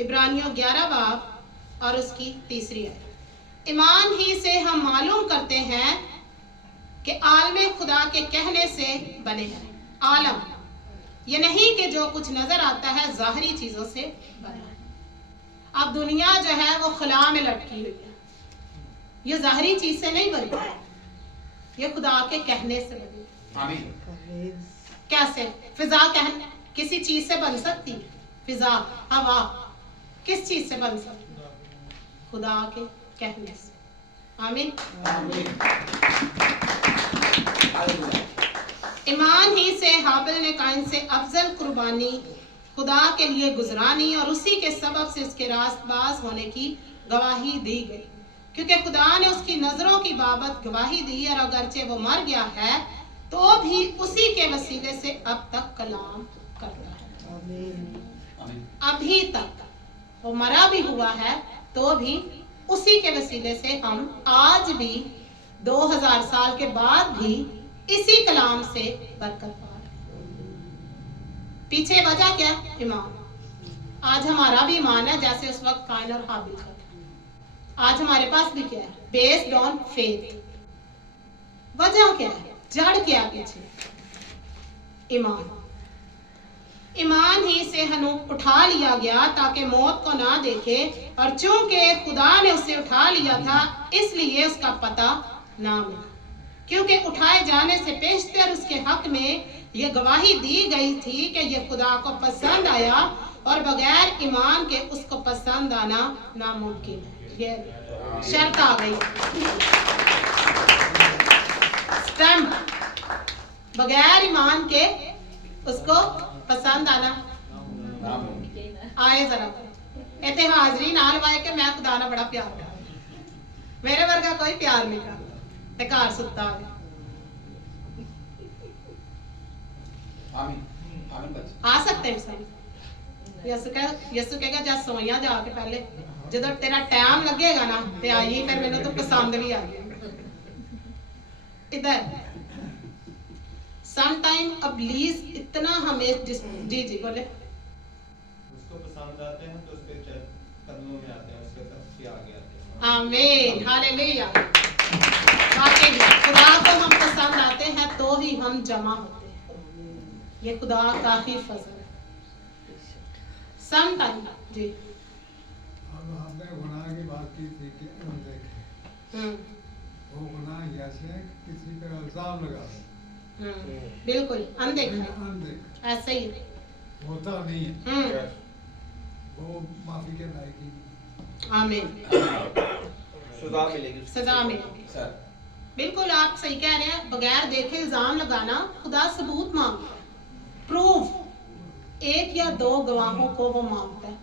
इब्रानियों 11 बाब और उसकी 3री आयत। ईमान ही से हम मालूम करते हैं कि आलम खुदा के कहने से बने हैं। आलम ये नहीं कि जो कुछ नजर आता है जाहिरी चीजों से बना है। अब दुनिया जो है वो खुला में लटकी हुई है, ये जाहिरी चीज से नहीं बनी, ये खुदा के कहने से बनी। आमीन। कैसे? फिजा कहने किसी चीज से बन सकती है? फिजा, हवा किस चीज से बन सकती है? खुदा के कहने से। आमीन। आमीन। हालेलुया। ईमान ही से हाबिल ने काइन से अफजल कुर्बानी खुदा के लिए गुजरानी और उसी के सबब से उसके रास्तबाज होने की गवाही दी गई, क्योंकि खुदा ने उसकी नजरों की बाबत गवाही दी, और अगरचे वो मर गया है तो भी उसी के वसीले से अब तक कलाम करता है। आमीन। अभी तक वो मरा भी हुआ है तो भी उसी के वसीले से हम आज भी 2000 साल के बाद भी इसी कलाम से बरकत पा रहे हैं। पीछे वजह क्या? ईमान। आज हमारा भी ईमान है जैसे उस वक्त काइन और हाबिल का था। आज हमारे पास भी क्या है? Based on faith. वजह क्या है? जड़ क्या है पीछे? ईमान। ईमान ही से हनूक उठा लिया गया ताकि मौत को ना देखे, और चूंकि खुदा ने उसे उठा लिया था इसलिए उसका पता ना मिला, क्योंकि उठाए जाने से पेशतर उसके हक में यह गवाही दी गई थी कि यह खुदा को पसंद आया, और बगैर ईमान के उसको पसंद आना नामुमकिन है। ये शर्त आ गई, स्टैम्प, बगैर ईमान के उसको पसंद आना आए। जरा इतने हाजरी नाल वाए के मैं खुदा ना बड़ा प्यार कर, मेरे वर्गा कोई प्यार नहीं कर ते घर सुता है। आमीन आमीन बच्चे आ सकते हैं सब। यसु कहेगा जा सोया जाके पहले, जब तेरा टाइम लगेगा ना ते आई, फिर मैंने तो पसंद भी आ गया। इधर समटाइम अबलीस इतना हमें जी जी बोले उसको पसंद आते हैं तो उसके कदमों में आते हैं, उसके तरफ से आगे आते हैं। आमीन हालेलुया। वाकई खुदा को हम पसंद आते हैं तो ही हम जमा होते हैं, ये खुदा का ही फजल है। समटाइम जी अब हमने गुनाह की बात की थी कि अनदेखे, वो गुनाह जैसे किसी पे इल्जाम लगा दे, बिल्कुल अनदेखा अनदेख ऐसे ही होता नहीं है, वो माफी के लायक ही नहीं। आमीन, सजा मिलेगी, सजा मिलेगी। सर बिल्कुल आप सही कह रहे हैं, बगैर देखे इल्जाम लगाना, खुदा सबूत मांगता है, प्रूफ, एक या दो गवाहों को वो मांगता है।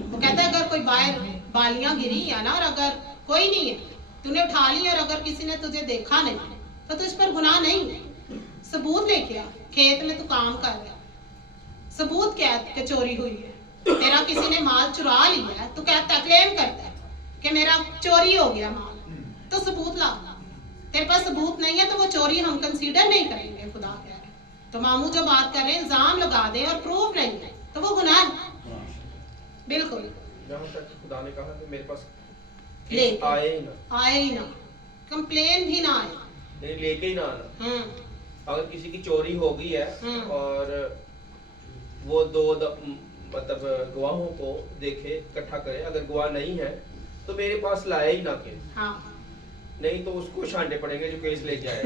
वो कहता है अगर कोई बाहर बालियां गिरी है ना, और अगर कोई नहीं है, तूने उठा ली, और अगर किसी ने तुझे देखा नहीं तो तुझ पर गुनाह नहीं है, सबूत लेके आ। खेत में तू काम कर रहा है, सबूत क्या है कि चोरी हुई है, तेरा किसी ने माल चुरा लिया है, तू कहता क्लेम करता है कि मेरा चोरी हो गया माल, तो सबूत ला। तेरे पास सबूत नहीं है तो वो चोरी हम कंसीडर नहीं करेंगे। खुदा कह रहे हैं तो मामू जो बात कर रहे हैं, इल्जाम लगा दे और प्रूफ नहीं है तो वो गुनाह है। बिल्कुल जहाँ तक खुदा ने कहा कि मेरे पास ले आए ही ना, आए ही ना, कंप्लेन भी ना आए। नहीं लेके ही ना आना। अगर किसी की चोरी हो गई है और वो मतलब गवाहों को देखे, इकट्ठा करे, अगर गवाह नहीं है तो मेरे पास लाए ही ना के, हाँ। नहीं तो उसको छांटे पड़ेंगे जो केस ले जाए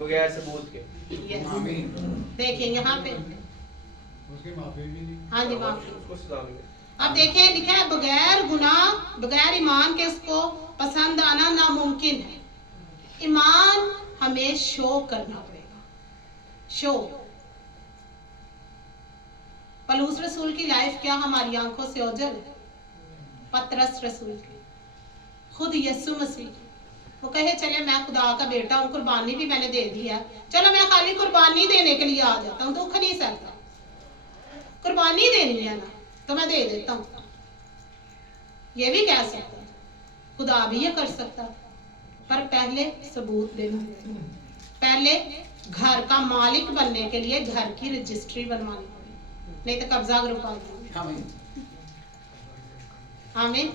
बगैर सबूत के। देखिए यहाँ पे उसकी माफी भी नहीं। हाँ जी माफी। उसको सजा मिले। अब देखिए लिखा है बगैर गुनाह, बगैर ईमान के उसको पसंद आना नामुमकिन है। ईमान हमें शो करना पड़ेगा, शो। पलूस रसूल की लाइफ क्या हमारी आंखों से ओझल है? पतरस रसूल की, खुद यीशु मसीह, वो कहे चले मैं खुदा का बेटा हूँ, कुर्बानी भी मैंने दे दी है, चलो मैं खाली कुर्बानी देने के लिए आ जाता हूँ, दुख नहीं सहता, कुर्बानी देनी है ना तो मैं दे देता हूँ। ये भी कह सकता, खुदा भी ये कर सकता, पर पहले सबूत देना, पहले घर का मालिक बनने के लिए घर की रजिस्ट्री बनवानी पड़ेगी, नहीं तो कब्जा ग्रुप आ जाएगा। आमीन।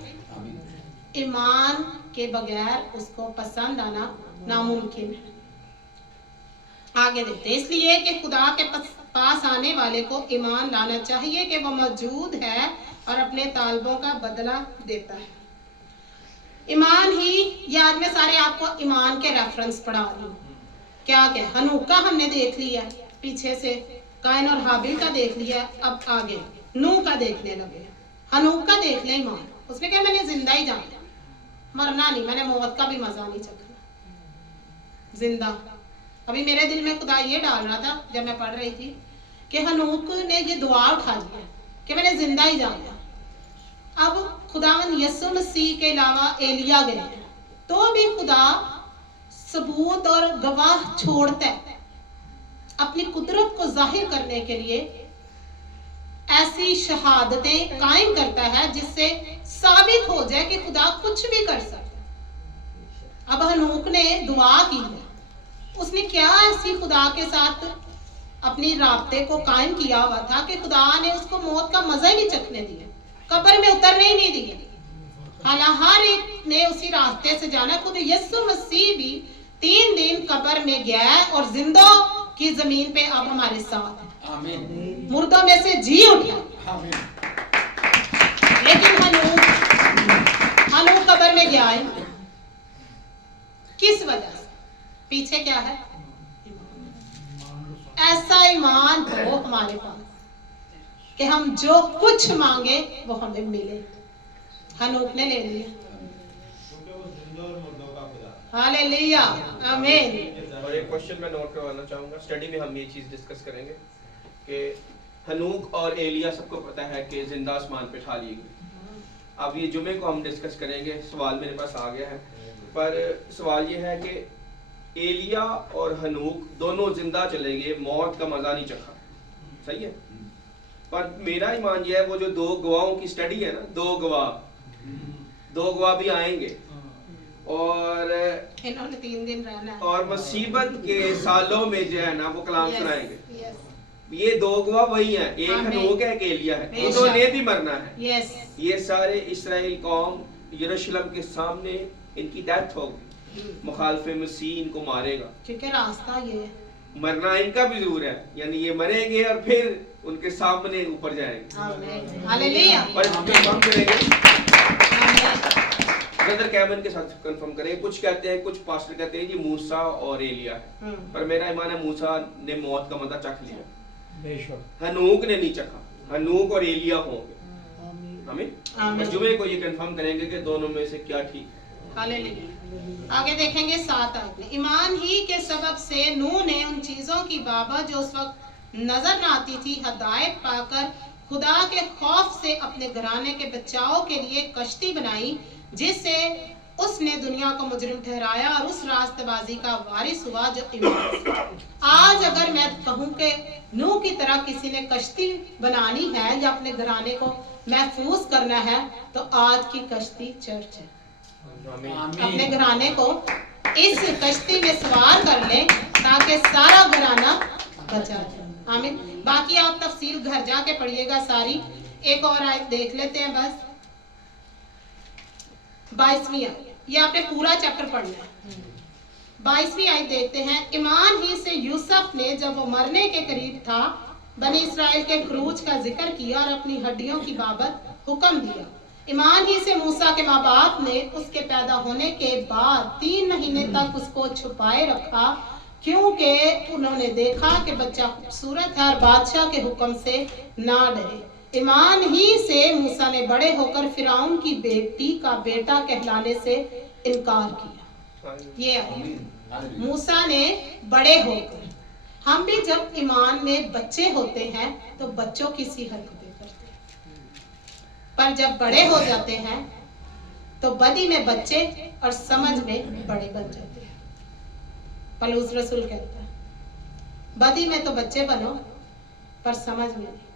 ईमान के बगैर उसको पसंद आना नामुमकिन है। आगे देखते हैं, इसलिए कि खुदा के पास आने वाले को ईमान लाना चाहिए कि वह मौजूद है और अपने तालबों का बदला देता है। ईमान ही, याद में सारे आपको ईमान के रेफरेंस पढ़ा रही हूँ। क्या क्या हनूक का हमने देख लिया, पीछे से कायन और हाबिल का देख लिया, अब आगे नूह का देखने लगे। हनूक का देख लिया ईमान, उसने कहा मैंने जिंदा ही जाना, मरना नहीं, मैंने मौत का भी मजा नहीं चखना, जिंदा। अभी मेरे दिल में खुदा ये डाल रहा था जब मैं पढ़ रही थी कि हनूक ने ये दुआ उठा लिया कि मैंने जिंदा ही जाना। अब खुदावन यीशु मसीह के अलावा एलिया गए तो भी खुदा सबूत और गवाह छोड़ता है अपनी कुदरत को जाहिर करने के लिए, ऐसी शहादतें कायम करता है जिससे साबित हो जाए कि खुदा कुछ भी कर सकता। अब हनूक ने दुआ की है, उसने क्या ऐसी खुदा के साथ अपनी राब्ते को कायम किया हुआ था कि खुदा ने उसको मौत का मजा ही नहीं चखने दिया, कब्र में उतरने ही नहीं दिया। हालांकि हर एक ने उसी रास्ते से जाना। खुद यीशु मसीह भी 3 दिन कब्र में गया और जिंदों की जमीन पे अब हमारे साथ है। आमीन मुर्दों में से जी उठा। आमीन लेकिन हनूक कब्र में गया है, किस वजह से? पीछे क्या है? ऐसा ईमान हो हमारे पास कि हम जो कुछ मांगे वो हमें मिले। हनूक ने ले लिया। हालेलुया, आमीन। और एक क्वेश्चन मैं नोट करवाना चाहूंगा, स्टडी में हम ये चीज डिस्कस करेंगे कि हनूक और एलिया सबको पता है कि जिंदा आसमान पे ठा लिए गए। अब ये जुमे को हम डिस्कस करेंगे, सवाल मेरे पास आ गया है, पर सवाल ये है कि एलिया और हनूक दोनों जिंदा चले गए, मौत का मजा नहीं चखा, सही है। पर मेरा ईमान ये है, वो जो दो गवाहों की स्टडी है ना, दो गवाह भी आएंगे और इन्होंने 3 दिन रहना है और मुसीबत के सालों में जो है ना वो कलाम Yes, सुनाएंगे। yes, ये दो गवाह वही हैं, एक आमीन। हनूक है, एक एलिया है, बेशक। उन्होंने भी मरना है। yes, ये सारे इस्राएल कौम यरूशलेम के सामने इनकी डेथ होगी, मुखालफे मसीह इनको मारेगा, क्योंकि रास्ता ये है। मरना इनका भी जरूर है, यानी ये मरेंगे और फिर उनके सामने ऊपर जाएंगे आमीन, हालेलुया, और कंफर्म करेंगे, आमीन। ब्रदर कैमन के साथ कंफर्म करेंगे। कुछ कहते हैं, कुछ पास्टर कहते हैं जी मूसा और एलिया है, पर मेरा ईमान है मूसा ने मौत का मजा चख लिया, बेशक हनूक ने नहीं चखा, हनूक और एलिया होंगे। आमीन। आमीन। जुमे को ये कंफर्म करेंगे कि दोनों में से क्या ठीक। हालेलुया। आगे देखेंगे 7 आयत में, ईमान ही के सबब से नूह ने उन चीजों की बाबत जो उस वक्त नजर न आती थी हदायत पाकर खुदा के खौफ से अपने घराने के बचाव के लिए कश्ती बनाई, जिससे उसने दुनिया को मुजरिम ठहराया और उस रास्तबाजी का वारिस हुआ जो ईमान से। आज अगर मैं कहूं कि नूह की तरह किसी ने कश्ती बनानी है या अपने घराने को महफूज करना है, तो आज की कश्ती चर्च है। अपने घराने को इस कश्ती में सवार कर ले ताकि सारा घराना बचा जाए। आमीन। बाकी आप तफसील घर जाके पढ़िएगा सारी। एक और आयत देख लेते हैं बस, 22वीं आयत, ये आपने पूरा चैप्टर पढ़ना है। 22वीं आयत देखते हैं, ईमान ही से यूसुफ ने जब वो मरने के करीब था बनी इसराइल के खरूज का जिक्र किया और अपनी हड्डियों की बाबत हुक्म दिया। ईमान ही से मूसा के माँ बाप ने उसके पैदा होने के बाद 3 महीने तक उसको छुपाए रखा, क्योंकि उन्होंने देखा कि बच्चा खूबसूरत है और बादशाह के हुक्म से ना डरे। ईमान ही से मूसा ने बड़े होकर फिरौन की बेटी का बेटा कहलाने से इनकार किया। ये है मूसा ने बड़े होकर। हम भी जब ईमान में बच्चे होते हैं तो बच्चों की सी हरकतें करते हैं, पर जब बड़े हो जाते हैं तो बदी में बच्चे और समझ में बड़े बन जाते हैं। पलूस रसूल कहता है, बदी में तो बच्चे बनो पर समझ में नहीं,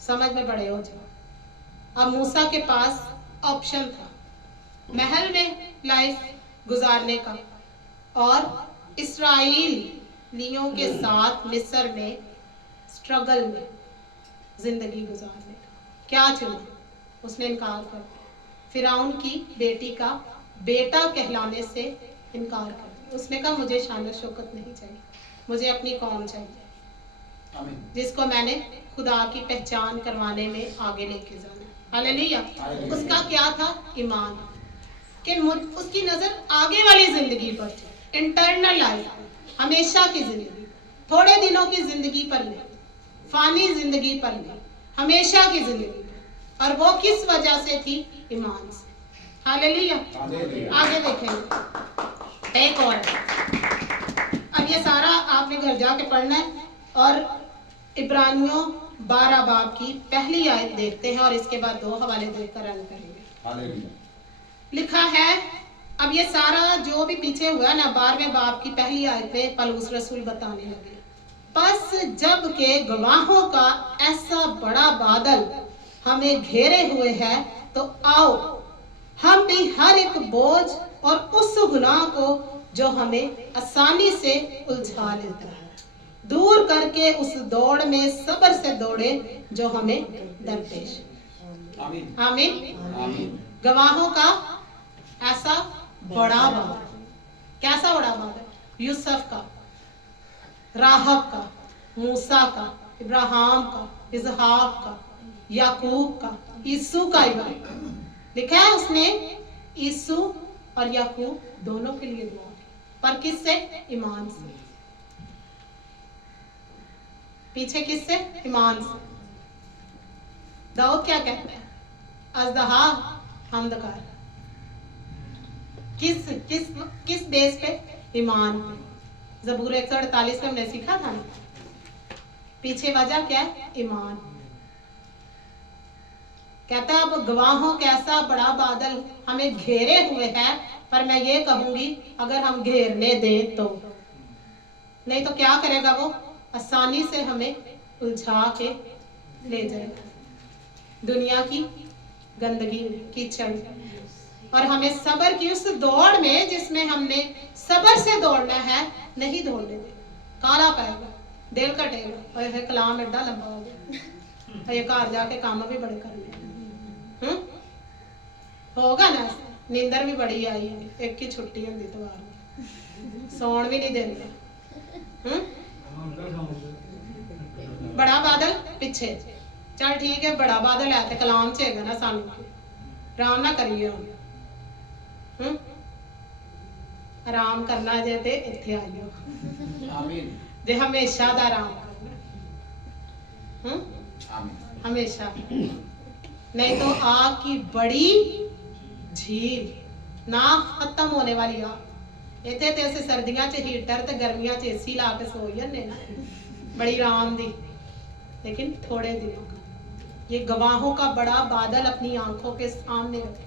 समझ में बड़े हो जाओ। अब मूसा के पास ऑप्शन था महल में लाइफ गुजारने का और इस्राएलियों के साथ मिस्र में स्ट्रगल में जिंदगी गुजारने का। क्या चुना? उसने इनकार कर दिया। फिरौन की बेटी का बेटा कहलाने से इनकार कर दिया। उसने कहा मुझे शान शौकत नहीं चाहिए, मुझे अपनी कौम चाहिए जिसको मैंने खुदा की पहचान करवाने में आगे लेके जाना। हालेलुया। उसका क्या था? ईमान, कि उसकी नजर आगे वाली जिंदगी पर थी, इंटरनल लाइफ, हमेशा की जिंदगी, थोड़े दिनों की जिंदगी पर नहीं, फानी जिंदगी पर नहीं, हमेशा की जिंदगी पर। और वो किस वजह से थी? ईमान से। हालेलुया। आगे देखेंगे एक और। अब ये सारा आपने घर जाके पढ़ना है और इब्रानियों 12 बाब की पहली आयत देखते हैं और इसके बाद 2 हवाले देखकर रन करेंगे। लिखा है, अब ये सारा जो भी पीछे हुआ ना 12वें बाब की पहली आयत में पलूस रसूल बताने लगे, बस जब के गवाहों का ऐसा बड़ा बादल हमें घेरे हुए है तो आओ हम भी हर एक बोझ और उस गुनाह को जो हमें आसानी से उलझा लेता है दूर करके उस दौड़ में सब्र से दौड़े जो हमें दरपेश है। आमीन। आमीन। गवाहों का ऐसा बड़ा बादल, कैसा बड़ा बादल? यूसुफ का, राहब का, मूसा का, इब्राहिम का, इसहाक का, याकूब का, यीशु का ईमान। लिखा है उसने यीशु और याकूब दोनों के लिए दुआ की, पर किससे? ईमान से। पीछे किससे? ईमान से। दाऊद क्या कहते हैं? अज़दहा हमदकार। किस किस किस बेस पे? ईमान पे। ज़बूर 148 में हमने सीखा था ना, पीछे वजह क्या है? ईमान। कहता है अब गवाहों कैसा बड़ा बादल हमें घेरे हुए है, पर मैं ये कहूंगी अगर हम घेरने दें तो, नहीं तो क्या करेगा वो? आसानी से हमें उलझा के ले जाएगा दुनिया की गंदगी में, कीचड़। और हमें सब्र की उस दौड़ में जिसमें हमने सब्र से दौड़ना है, नहीं दौड़ने दे। काला पाएगा, दिल कटेगा, और कलाम एडा लंबा हो गया, और ये घर जाके काम भी बड़े करने होगा ना। नींदर भी बड़ी आई है, एक की छुट्टी होती इतवार, सौन भी नहीं देंगे। बड़ा बादल पिछे, चल ठीक है, बड़ा बादल है तो कलाम चेगा ना, सानू आराम ना करिए हम। आराम करना जे ते इत्थे आइयो, आमीन। जे हमेशा दा आराम करना, आमीन। हमेशा। नहीं तो आग की बड़ी झील, ना खत्म होने वाली आग। इतने ते अस सर्दियां च हीटर ते गर्मियां च एसी ला के सो जन्ने ना, बड़ी आराम दी। लेकिन थोड़े दिनों का ये गवाहों का बड़ा बादल अपनी आंखों के सामने रखे,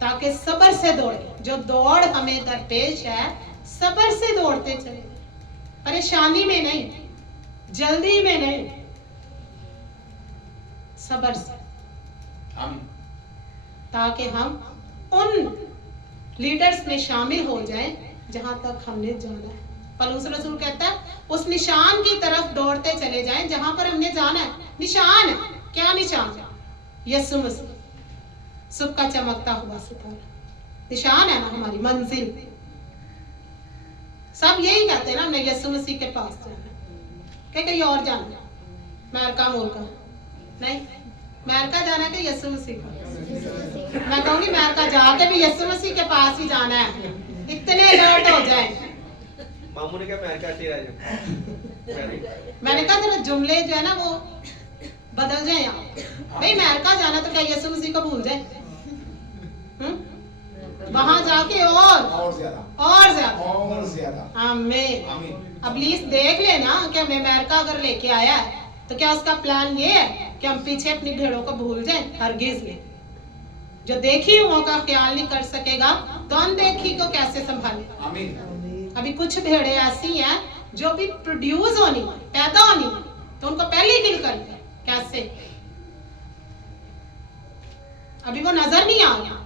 ताकि सब्र से दौड़े। जो दौड़ हमें दरपेश है, सब्र से दौड़ते चले, परेशानी में नहीं, जल्दी में नहीं, सब्र से, ताकि हम उन लीडर्स में शामिल हो जाएं जहां तक हमने जाना है। पौलुस रसूल कहता है उस निशान की तरफ दौड़ते चले जाएं जहां पर हमने जाना है। निशान है, क्या निशान? यीशु मसीह, सुबह का चमकता हुआ सितारा निशान है ना, हमारी मंजिल। सब यही कहते हैं ना, हमने यीशु मसीह के पास जाना, क्या कहीं और जाना? अमेरिका मुल्का नहीं, अमेरिका जाना है कि यीशु मसीह का? मैं कहूंगी अमेरिका जाके भी यीशु मसीह के पास ही जाना है। इतने अलर्ट हो जाए। मामू ने कहा अमेरिका से रह जाए। मैंने कहा जरा जुमले जो है ना वो बदल जाए। भाई अमेरिका जाना तो क्या यीशु मसीह को भूल जाए? वहां जाके और ज्यादा। आमीन। अब प्लीज देख लेना कि हमें अमेरिका अगर लेके आया है तो क्या उसका प्लान ये है कि हम पीछे अपनी भेड़ों को भूल जाएं? हरगिज नहीं। जो देखी हुओं का ख्याल नहीं कर सकेगा तो अनदेखी को कैसे संभालेगा? आमीन। अभी कुछ भेड़ें ऐसी हैं जो भी प्रोड्यूस होनी, पैदा होनी, तो उनको पहले ही किल कर दिया। कैसे? अभी वो नजर नहीं आ रहा,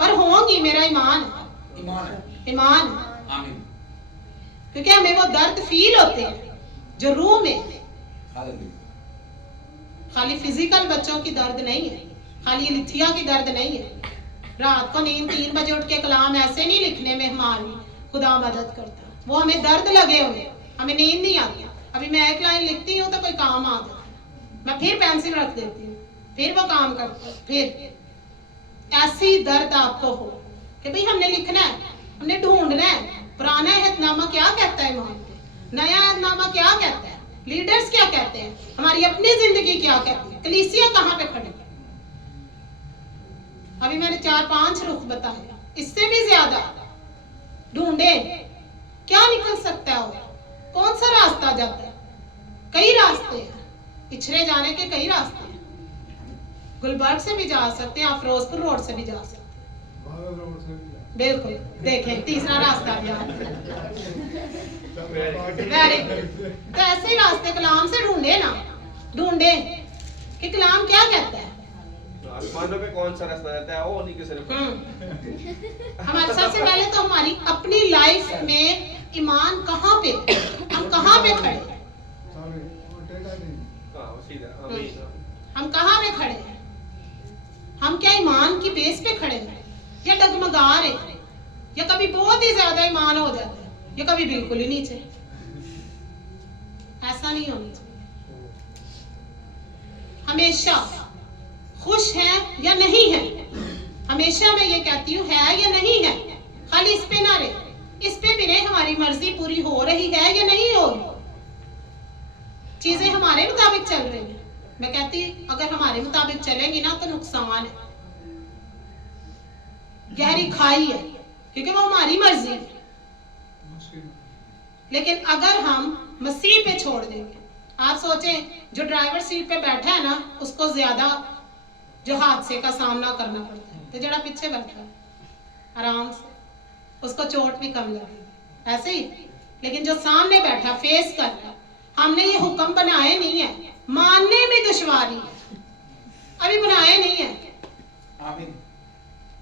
पर होंगी। मेरा ईमान ईमान। आमीन। क्योंकि हमें वो दर्द फील होते हैं जो रूह में। खाली फिजिकल बच्चों की दर्द नहीं है, खाली लिथिया की दर्द नहीं है। रात को नींद 3 बजे उठ के कलाम ऐसे नहीं लिखने में हमारी खुदा मदद करता। वो हमें दर्द लगे हुए, हमें नींद नहीं आती। अभी मैं एक लाइन लिखती हूँ तो कोई काम आ जाता, मैं फिर पेंसिल रख देती हूँ, फिर वो काम करता है। फिर ऐसी दर्द आपको हो कि भाई हमने लिखना है, हमने ढूंढना है। पुराना अहदनामा क्या कहता है ईमान पे, नया अहदनामा क्या कहता है, लीडर्स क्या कहते हैं, हमारी अपनी जिंदगी क्या कहती है, कलीसिया कहाँ पे खड़ी है। अभी मैंने 4-5 रुख बताए, इससे भी ज्यादा ढूंढे क्या निकल सकता है, कौन सा रास्ता जाता है। कई रास्ते हैं, पिछड़े जाने के कई रास्ते हैं। गुलबर्ग से भी जा सकते हैं, आप फिरोजपुर रोड से भी जा सकते हैं। बिल्कुल, देखें तीसरा रास्ता भी तो ऐसे रास्ते कलाम से ढूंढे ना, ढूंढे कि कलाम क्या कहता है। आसमानों पे कौन सा रास्ता जाता है, वो नहीं कि सिर्फ हमारे सबसे पहले तो हमारी अपनी लाइफ में ईमान कहाँ पे, हम कहाँ पे खड़े हैं, हम कहाँ पे खड़े हैं, हम क्या ईमान की बेस पे खड़े हैं या डगमगा रहे हैं, या कभी बहुत ही ज्यादा ईमान हो जाता है या कभी बिल्कुल ही नीचे। ऐसा नहीं होना चाहिए। हमेशा खुश है या नहीं है, हमेशा मैं ये कहती हूँ है या नहीं है, खाली इस पे ना रहे, इस पे भी रहे हमारी मर्जी पूरी हो रही है या नहीं हो रही, चीजें हमारे मुताबिक चल रही है। मैं कहती अगर हमारे मुताबिक चलेंगी ना तो नुकसान है, गहरी खाई है, क्योंकि वो हमारी मर्जी है। लेकिन अगर हम मसीह पे छोड़ देंगे, आप सोचें जो ड्राइवर सीट पे बैठा है ना उसको ज्यादा जो हादसे का सामना करना पड़ता है, तो जरा पीछे बैठा है आराम से उसको चोट भी कम लगेगी, ऐसे ही। लेकिन जो सामने बैठा फेस कर रहा है, हमने ये हुक्म बनाए नहीं है, मानने में दुश्वारी है, अभी बनाए नहीं है। आमीन।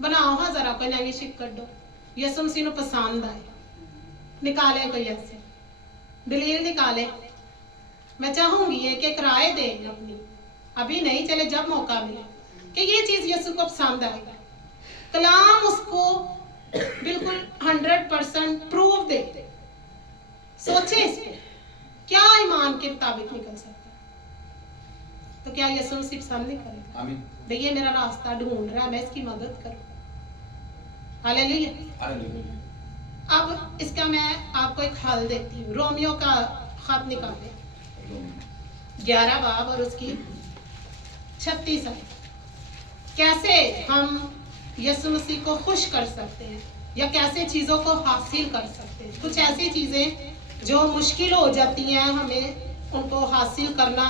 बनाओ हाँ जरा कोई नई शिक्कत दो, यसुम मसीह को पसंद आए, निकाले कोई ऐसे दलील निकाले। मैं चाहूंगी एक एक राय दें अपनी, अभी नहीं चले जब मौका मिले, कि ये चीज यसु को पसंद आएगा, कलाम उसको बिल्कुल 100% प्रूव दे। सोचे इस पे क्या ईमान के मुताबिक निकल सकता है, तो क्या यसु मसीह पसंद नहीं करेगा? आमीन। भैया मेरा रास्ता ढूंढ रहा है, मैं इसकी मदद करूं। हालेलुया। हालेलुया। अब इसका मैं आपको एक हल देती हूँ। रोमियो का खत निकाले 11 बाब और उसकी 36 आयत। कैसे हम यीशु मसीह को खुश कर सकते हैं या कैसे चीजों को हासिल कर सकते हैं। कुछ ऐसी चीजें जो मुश्किल हो जाती हैं हमें उनको हासिल करना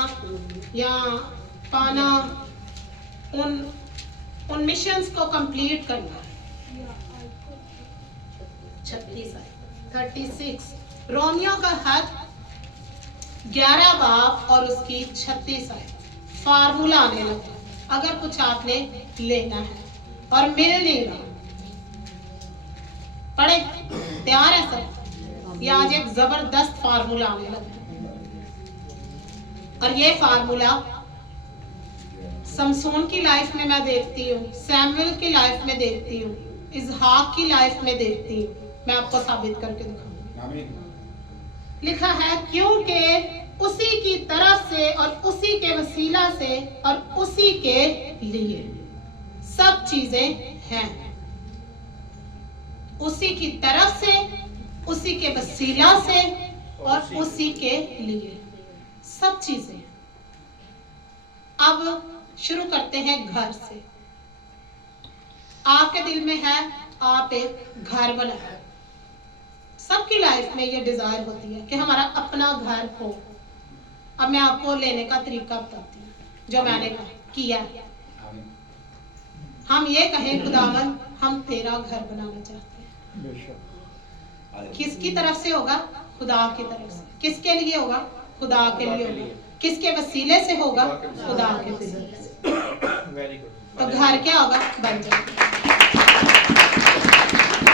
या पाना, उन मिशंस को कंप्लीट करना। 36 रोमियो का खत 11 बाब और उसकी 36 आयत। फार्मूला आने लगा, अगर कुछ आपने लेना है और मिल नहीं रहा, पढ़े तैयार है सब? ये आज एक जबरदस्त फार्मूला आने लगा, और ये फार्मूला समसून की लाइफ में मैं देखती हूँ, सैमुअल की लाइफ में देखती हूँ, इसहाक की लाइफ में देखती हूँ। मैं आपको साबित करके दिखाऊंगी। लिखा है क्योंकि उसी की तरफ से और उसी के वसीला से और उसी के लिए सब चीजें हैं। उसी की तरफ से, उसी के वसीला से और उसी के लिए सब चीजें। अब शुरू करते हैं घर से। आपके दिल में है आप एक घर बनाए। सबकी लाइफ में ये डिजायर होती है कि हमारा अपना घर हो। अब मैं आपको लेने का तरीका बताती हूँ जो मैंने किया है। हम ये कहें खुदावन हम तेरा घर बनाना चाहते हैं। किसकी तरफ से होगा? खुदा की तरफ से। किसके लिए होगा? खुदा के लिए होगा। किसके वसीले से होगा? खुदा के वसीले से। तो घर क्या होगा? बन जाएगा,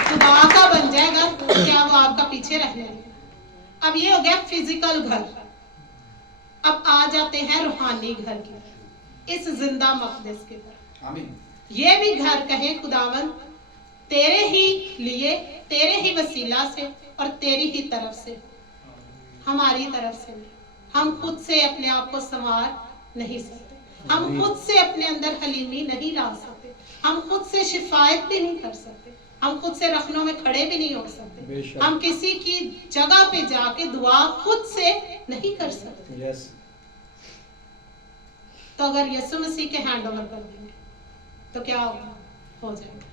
खुदा का बन जाएगा। क्या वो आपका पीछे रह जाएगा? अब ये हो गया फिजिकल घर। अब आ जाते हैं रूहानी घर की, इस जिंदा मक़दस के घर। आमीन। ये भी घर कहे खुदावन तेरे ही लिए, तेरे ही वसीला से और तेरी ही तरफ से, हमारी तरफ से नहीं। हम खुद से अपने आप को संवार नहीं सकते, हम खुद से अपने अंदर हलीमी नहीं ला सकते, हम खुद से शिफायत भी नहीं कर सकते, हम खुद से रखनों में खड़े भी नहीं हो सकते, हम किसी की जगह पे जाके दुआ खुद से नहीं कर सकते। तो अगर यीशु मसीह के हैंड ओवर कर देंगे तो क्या होगा? हो जाएगा।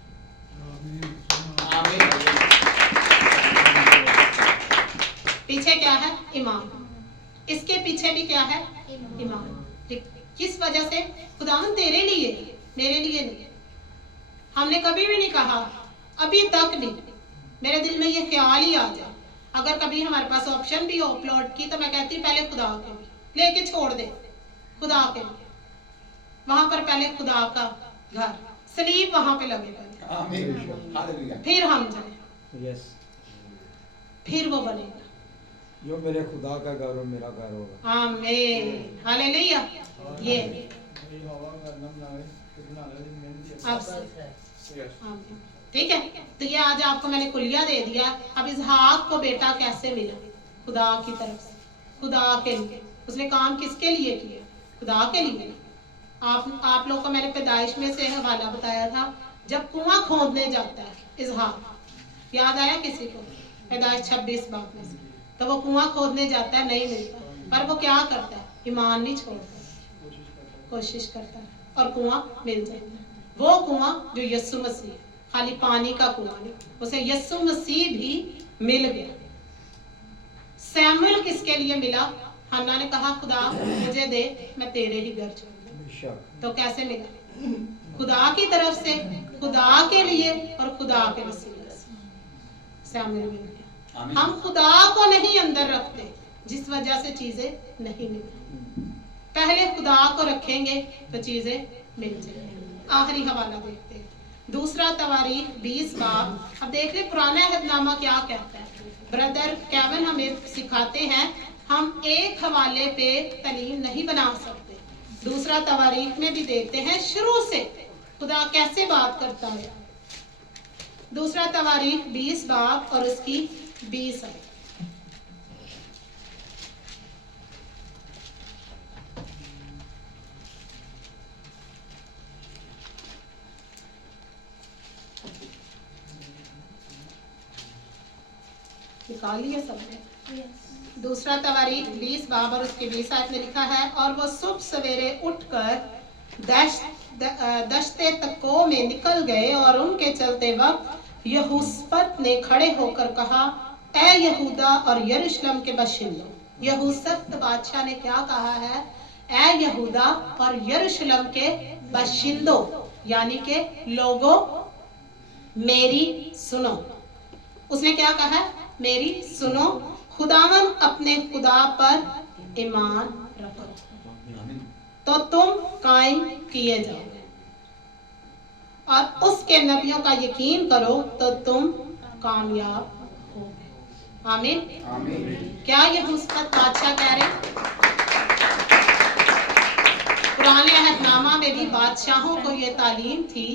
पीछे क्या है? ईमान। इसके पीछे भी क्या है? ईमान। किस वजह से? खुदावन तेरे लिए, मेरे लिए नहीं। हमने कभी भी नहीं कहा, अभी तक नहीं, मेरे दिल में ये ख्याल ही आ जाए। अगर कभी हमारे पास ऑप्शन भी हो प्लॉट की तो मैं कहती हूँ पहले खुदा के लिए लेके छोड़ दे, खुदा के लिए। वहां पर पहले खुदा का घर, सलीब वहां पे लगे पहले, फिर हम जाए, फिर वो बनेगा। जो मेरे खुदा का घर हो मेरा घर होगा। आमीन, हालेलुया। ये ठीक है। तो ये आज आपको मैंने कुलिया दे दिया। अब इसहाक को बेटा कैसे मिला? खुदा की तरफ से, खुदा के लिए। उसने काम किसके लिए किया? खुदा के लिए। आप लोग को मैंने पैदाइश में से हवाला बताया था, जब कुआं खोदने जाता है इजहार, याद आया किसी को? पैदाइश 26 बाब में से, तो वो कुआं खोदने जाता है, नहीं मिलता, पर वो क्या करता है? ईमान नहीं छोड़ता, कोशिश करता है और कुआं मिल जाता है। वो कुआं जो यस्सु मसीह है, खाली पानी का कुआं नहीं, उसे यस्सु मसीह भी मिल गया। सैमुअल किसके लिए मिला? हन्ना ने कहा खुदा मुझे दे, मैं तेरे ही घर चलूंगा। तो कैसे मिला? खुदा की तरफ से, खुदा के लिए और खुदा के वसीले से सैमुअल मिल गया। हम खुदा को नहीं अंदर रखते, जिस वजह से चीजें नहीं मिलती। पहले खुदा को रखेंगे तो चीजें मिल जाएंगी। आखिरी हवाला देखते हैं, दूसरा तवारीख 20 बाब। अब देख ले पुराना अहदनामा क्या कहता है। ब्रदर केविन हमें सिखाते हैं, हम एक हवाले पे तालीम नहीं बना सकते। दूसरा तवारीख में भी देखते हैं शुरू से खुदा कैसे बात करता है। दूसरा तवारीख 20 बाब और उसकी 20 आयत। निकालिए सबने। दूसरा तवारीख 20 बाब और उसके 20 आयत में लिखा है, और वो सुबह सवेरे उठकर दश्ते तको में निकल गए और उनके चलते वक्त यहूसपत ने खड़े होकर कहा, ए यहूदा और यरूशलेम के बाशिंदों। यहूसपत बादशाह ने क्या कहा है? ए यहूदा और यरूशलेम के बाशिंदों, यानी के लोगों मेरी सुनो। उसने क्या कहा? मेरी सुनो, खुदावन अपने खुदा पर ईमान रखो तो तुम कायम किए जाओगे, और उसके नबियों का यकीन करो तो तुम कामयाब होगे। आमीन। क्या यहूसपत बादशाह कह रहे? पुराने अहदनामा में भी बादशाहों को ये तालीम थी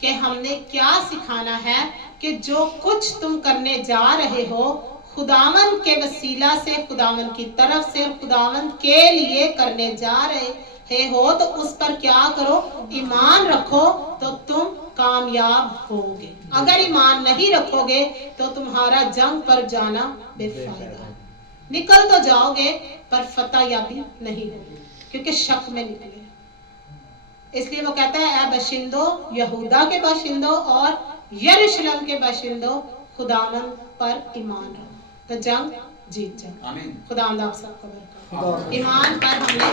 कि हमने क्या सिखाना है कि जो कुछ तुम करने जा रहे हो खुदावन के वसीला से, खुदावन की तरफ से, खुदावन के लिए करने जा रहे हो, तो उस पर क्या करो? ईमान रखो तो तुम कामयाब होगे। अगर ईमान नहीं रखोगे तो तुम्हारा जंग पर जाना बेफायदा है। निकल तो जाओगे पर फतह याबी नहीं होगी, क्योंकि शक में निकले। इसलिए वो कहता है, ए बाशिंदो, यहूदा के बाशिंदो और यरूशलेम के बाशिंदो, खुदावन पर ईमान रखो तो जंग जीत जाओ। खुदा आप सबको बरकत। ईमान पर हमने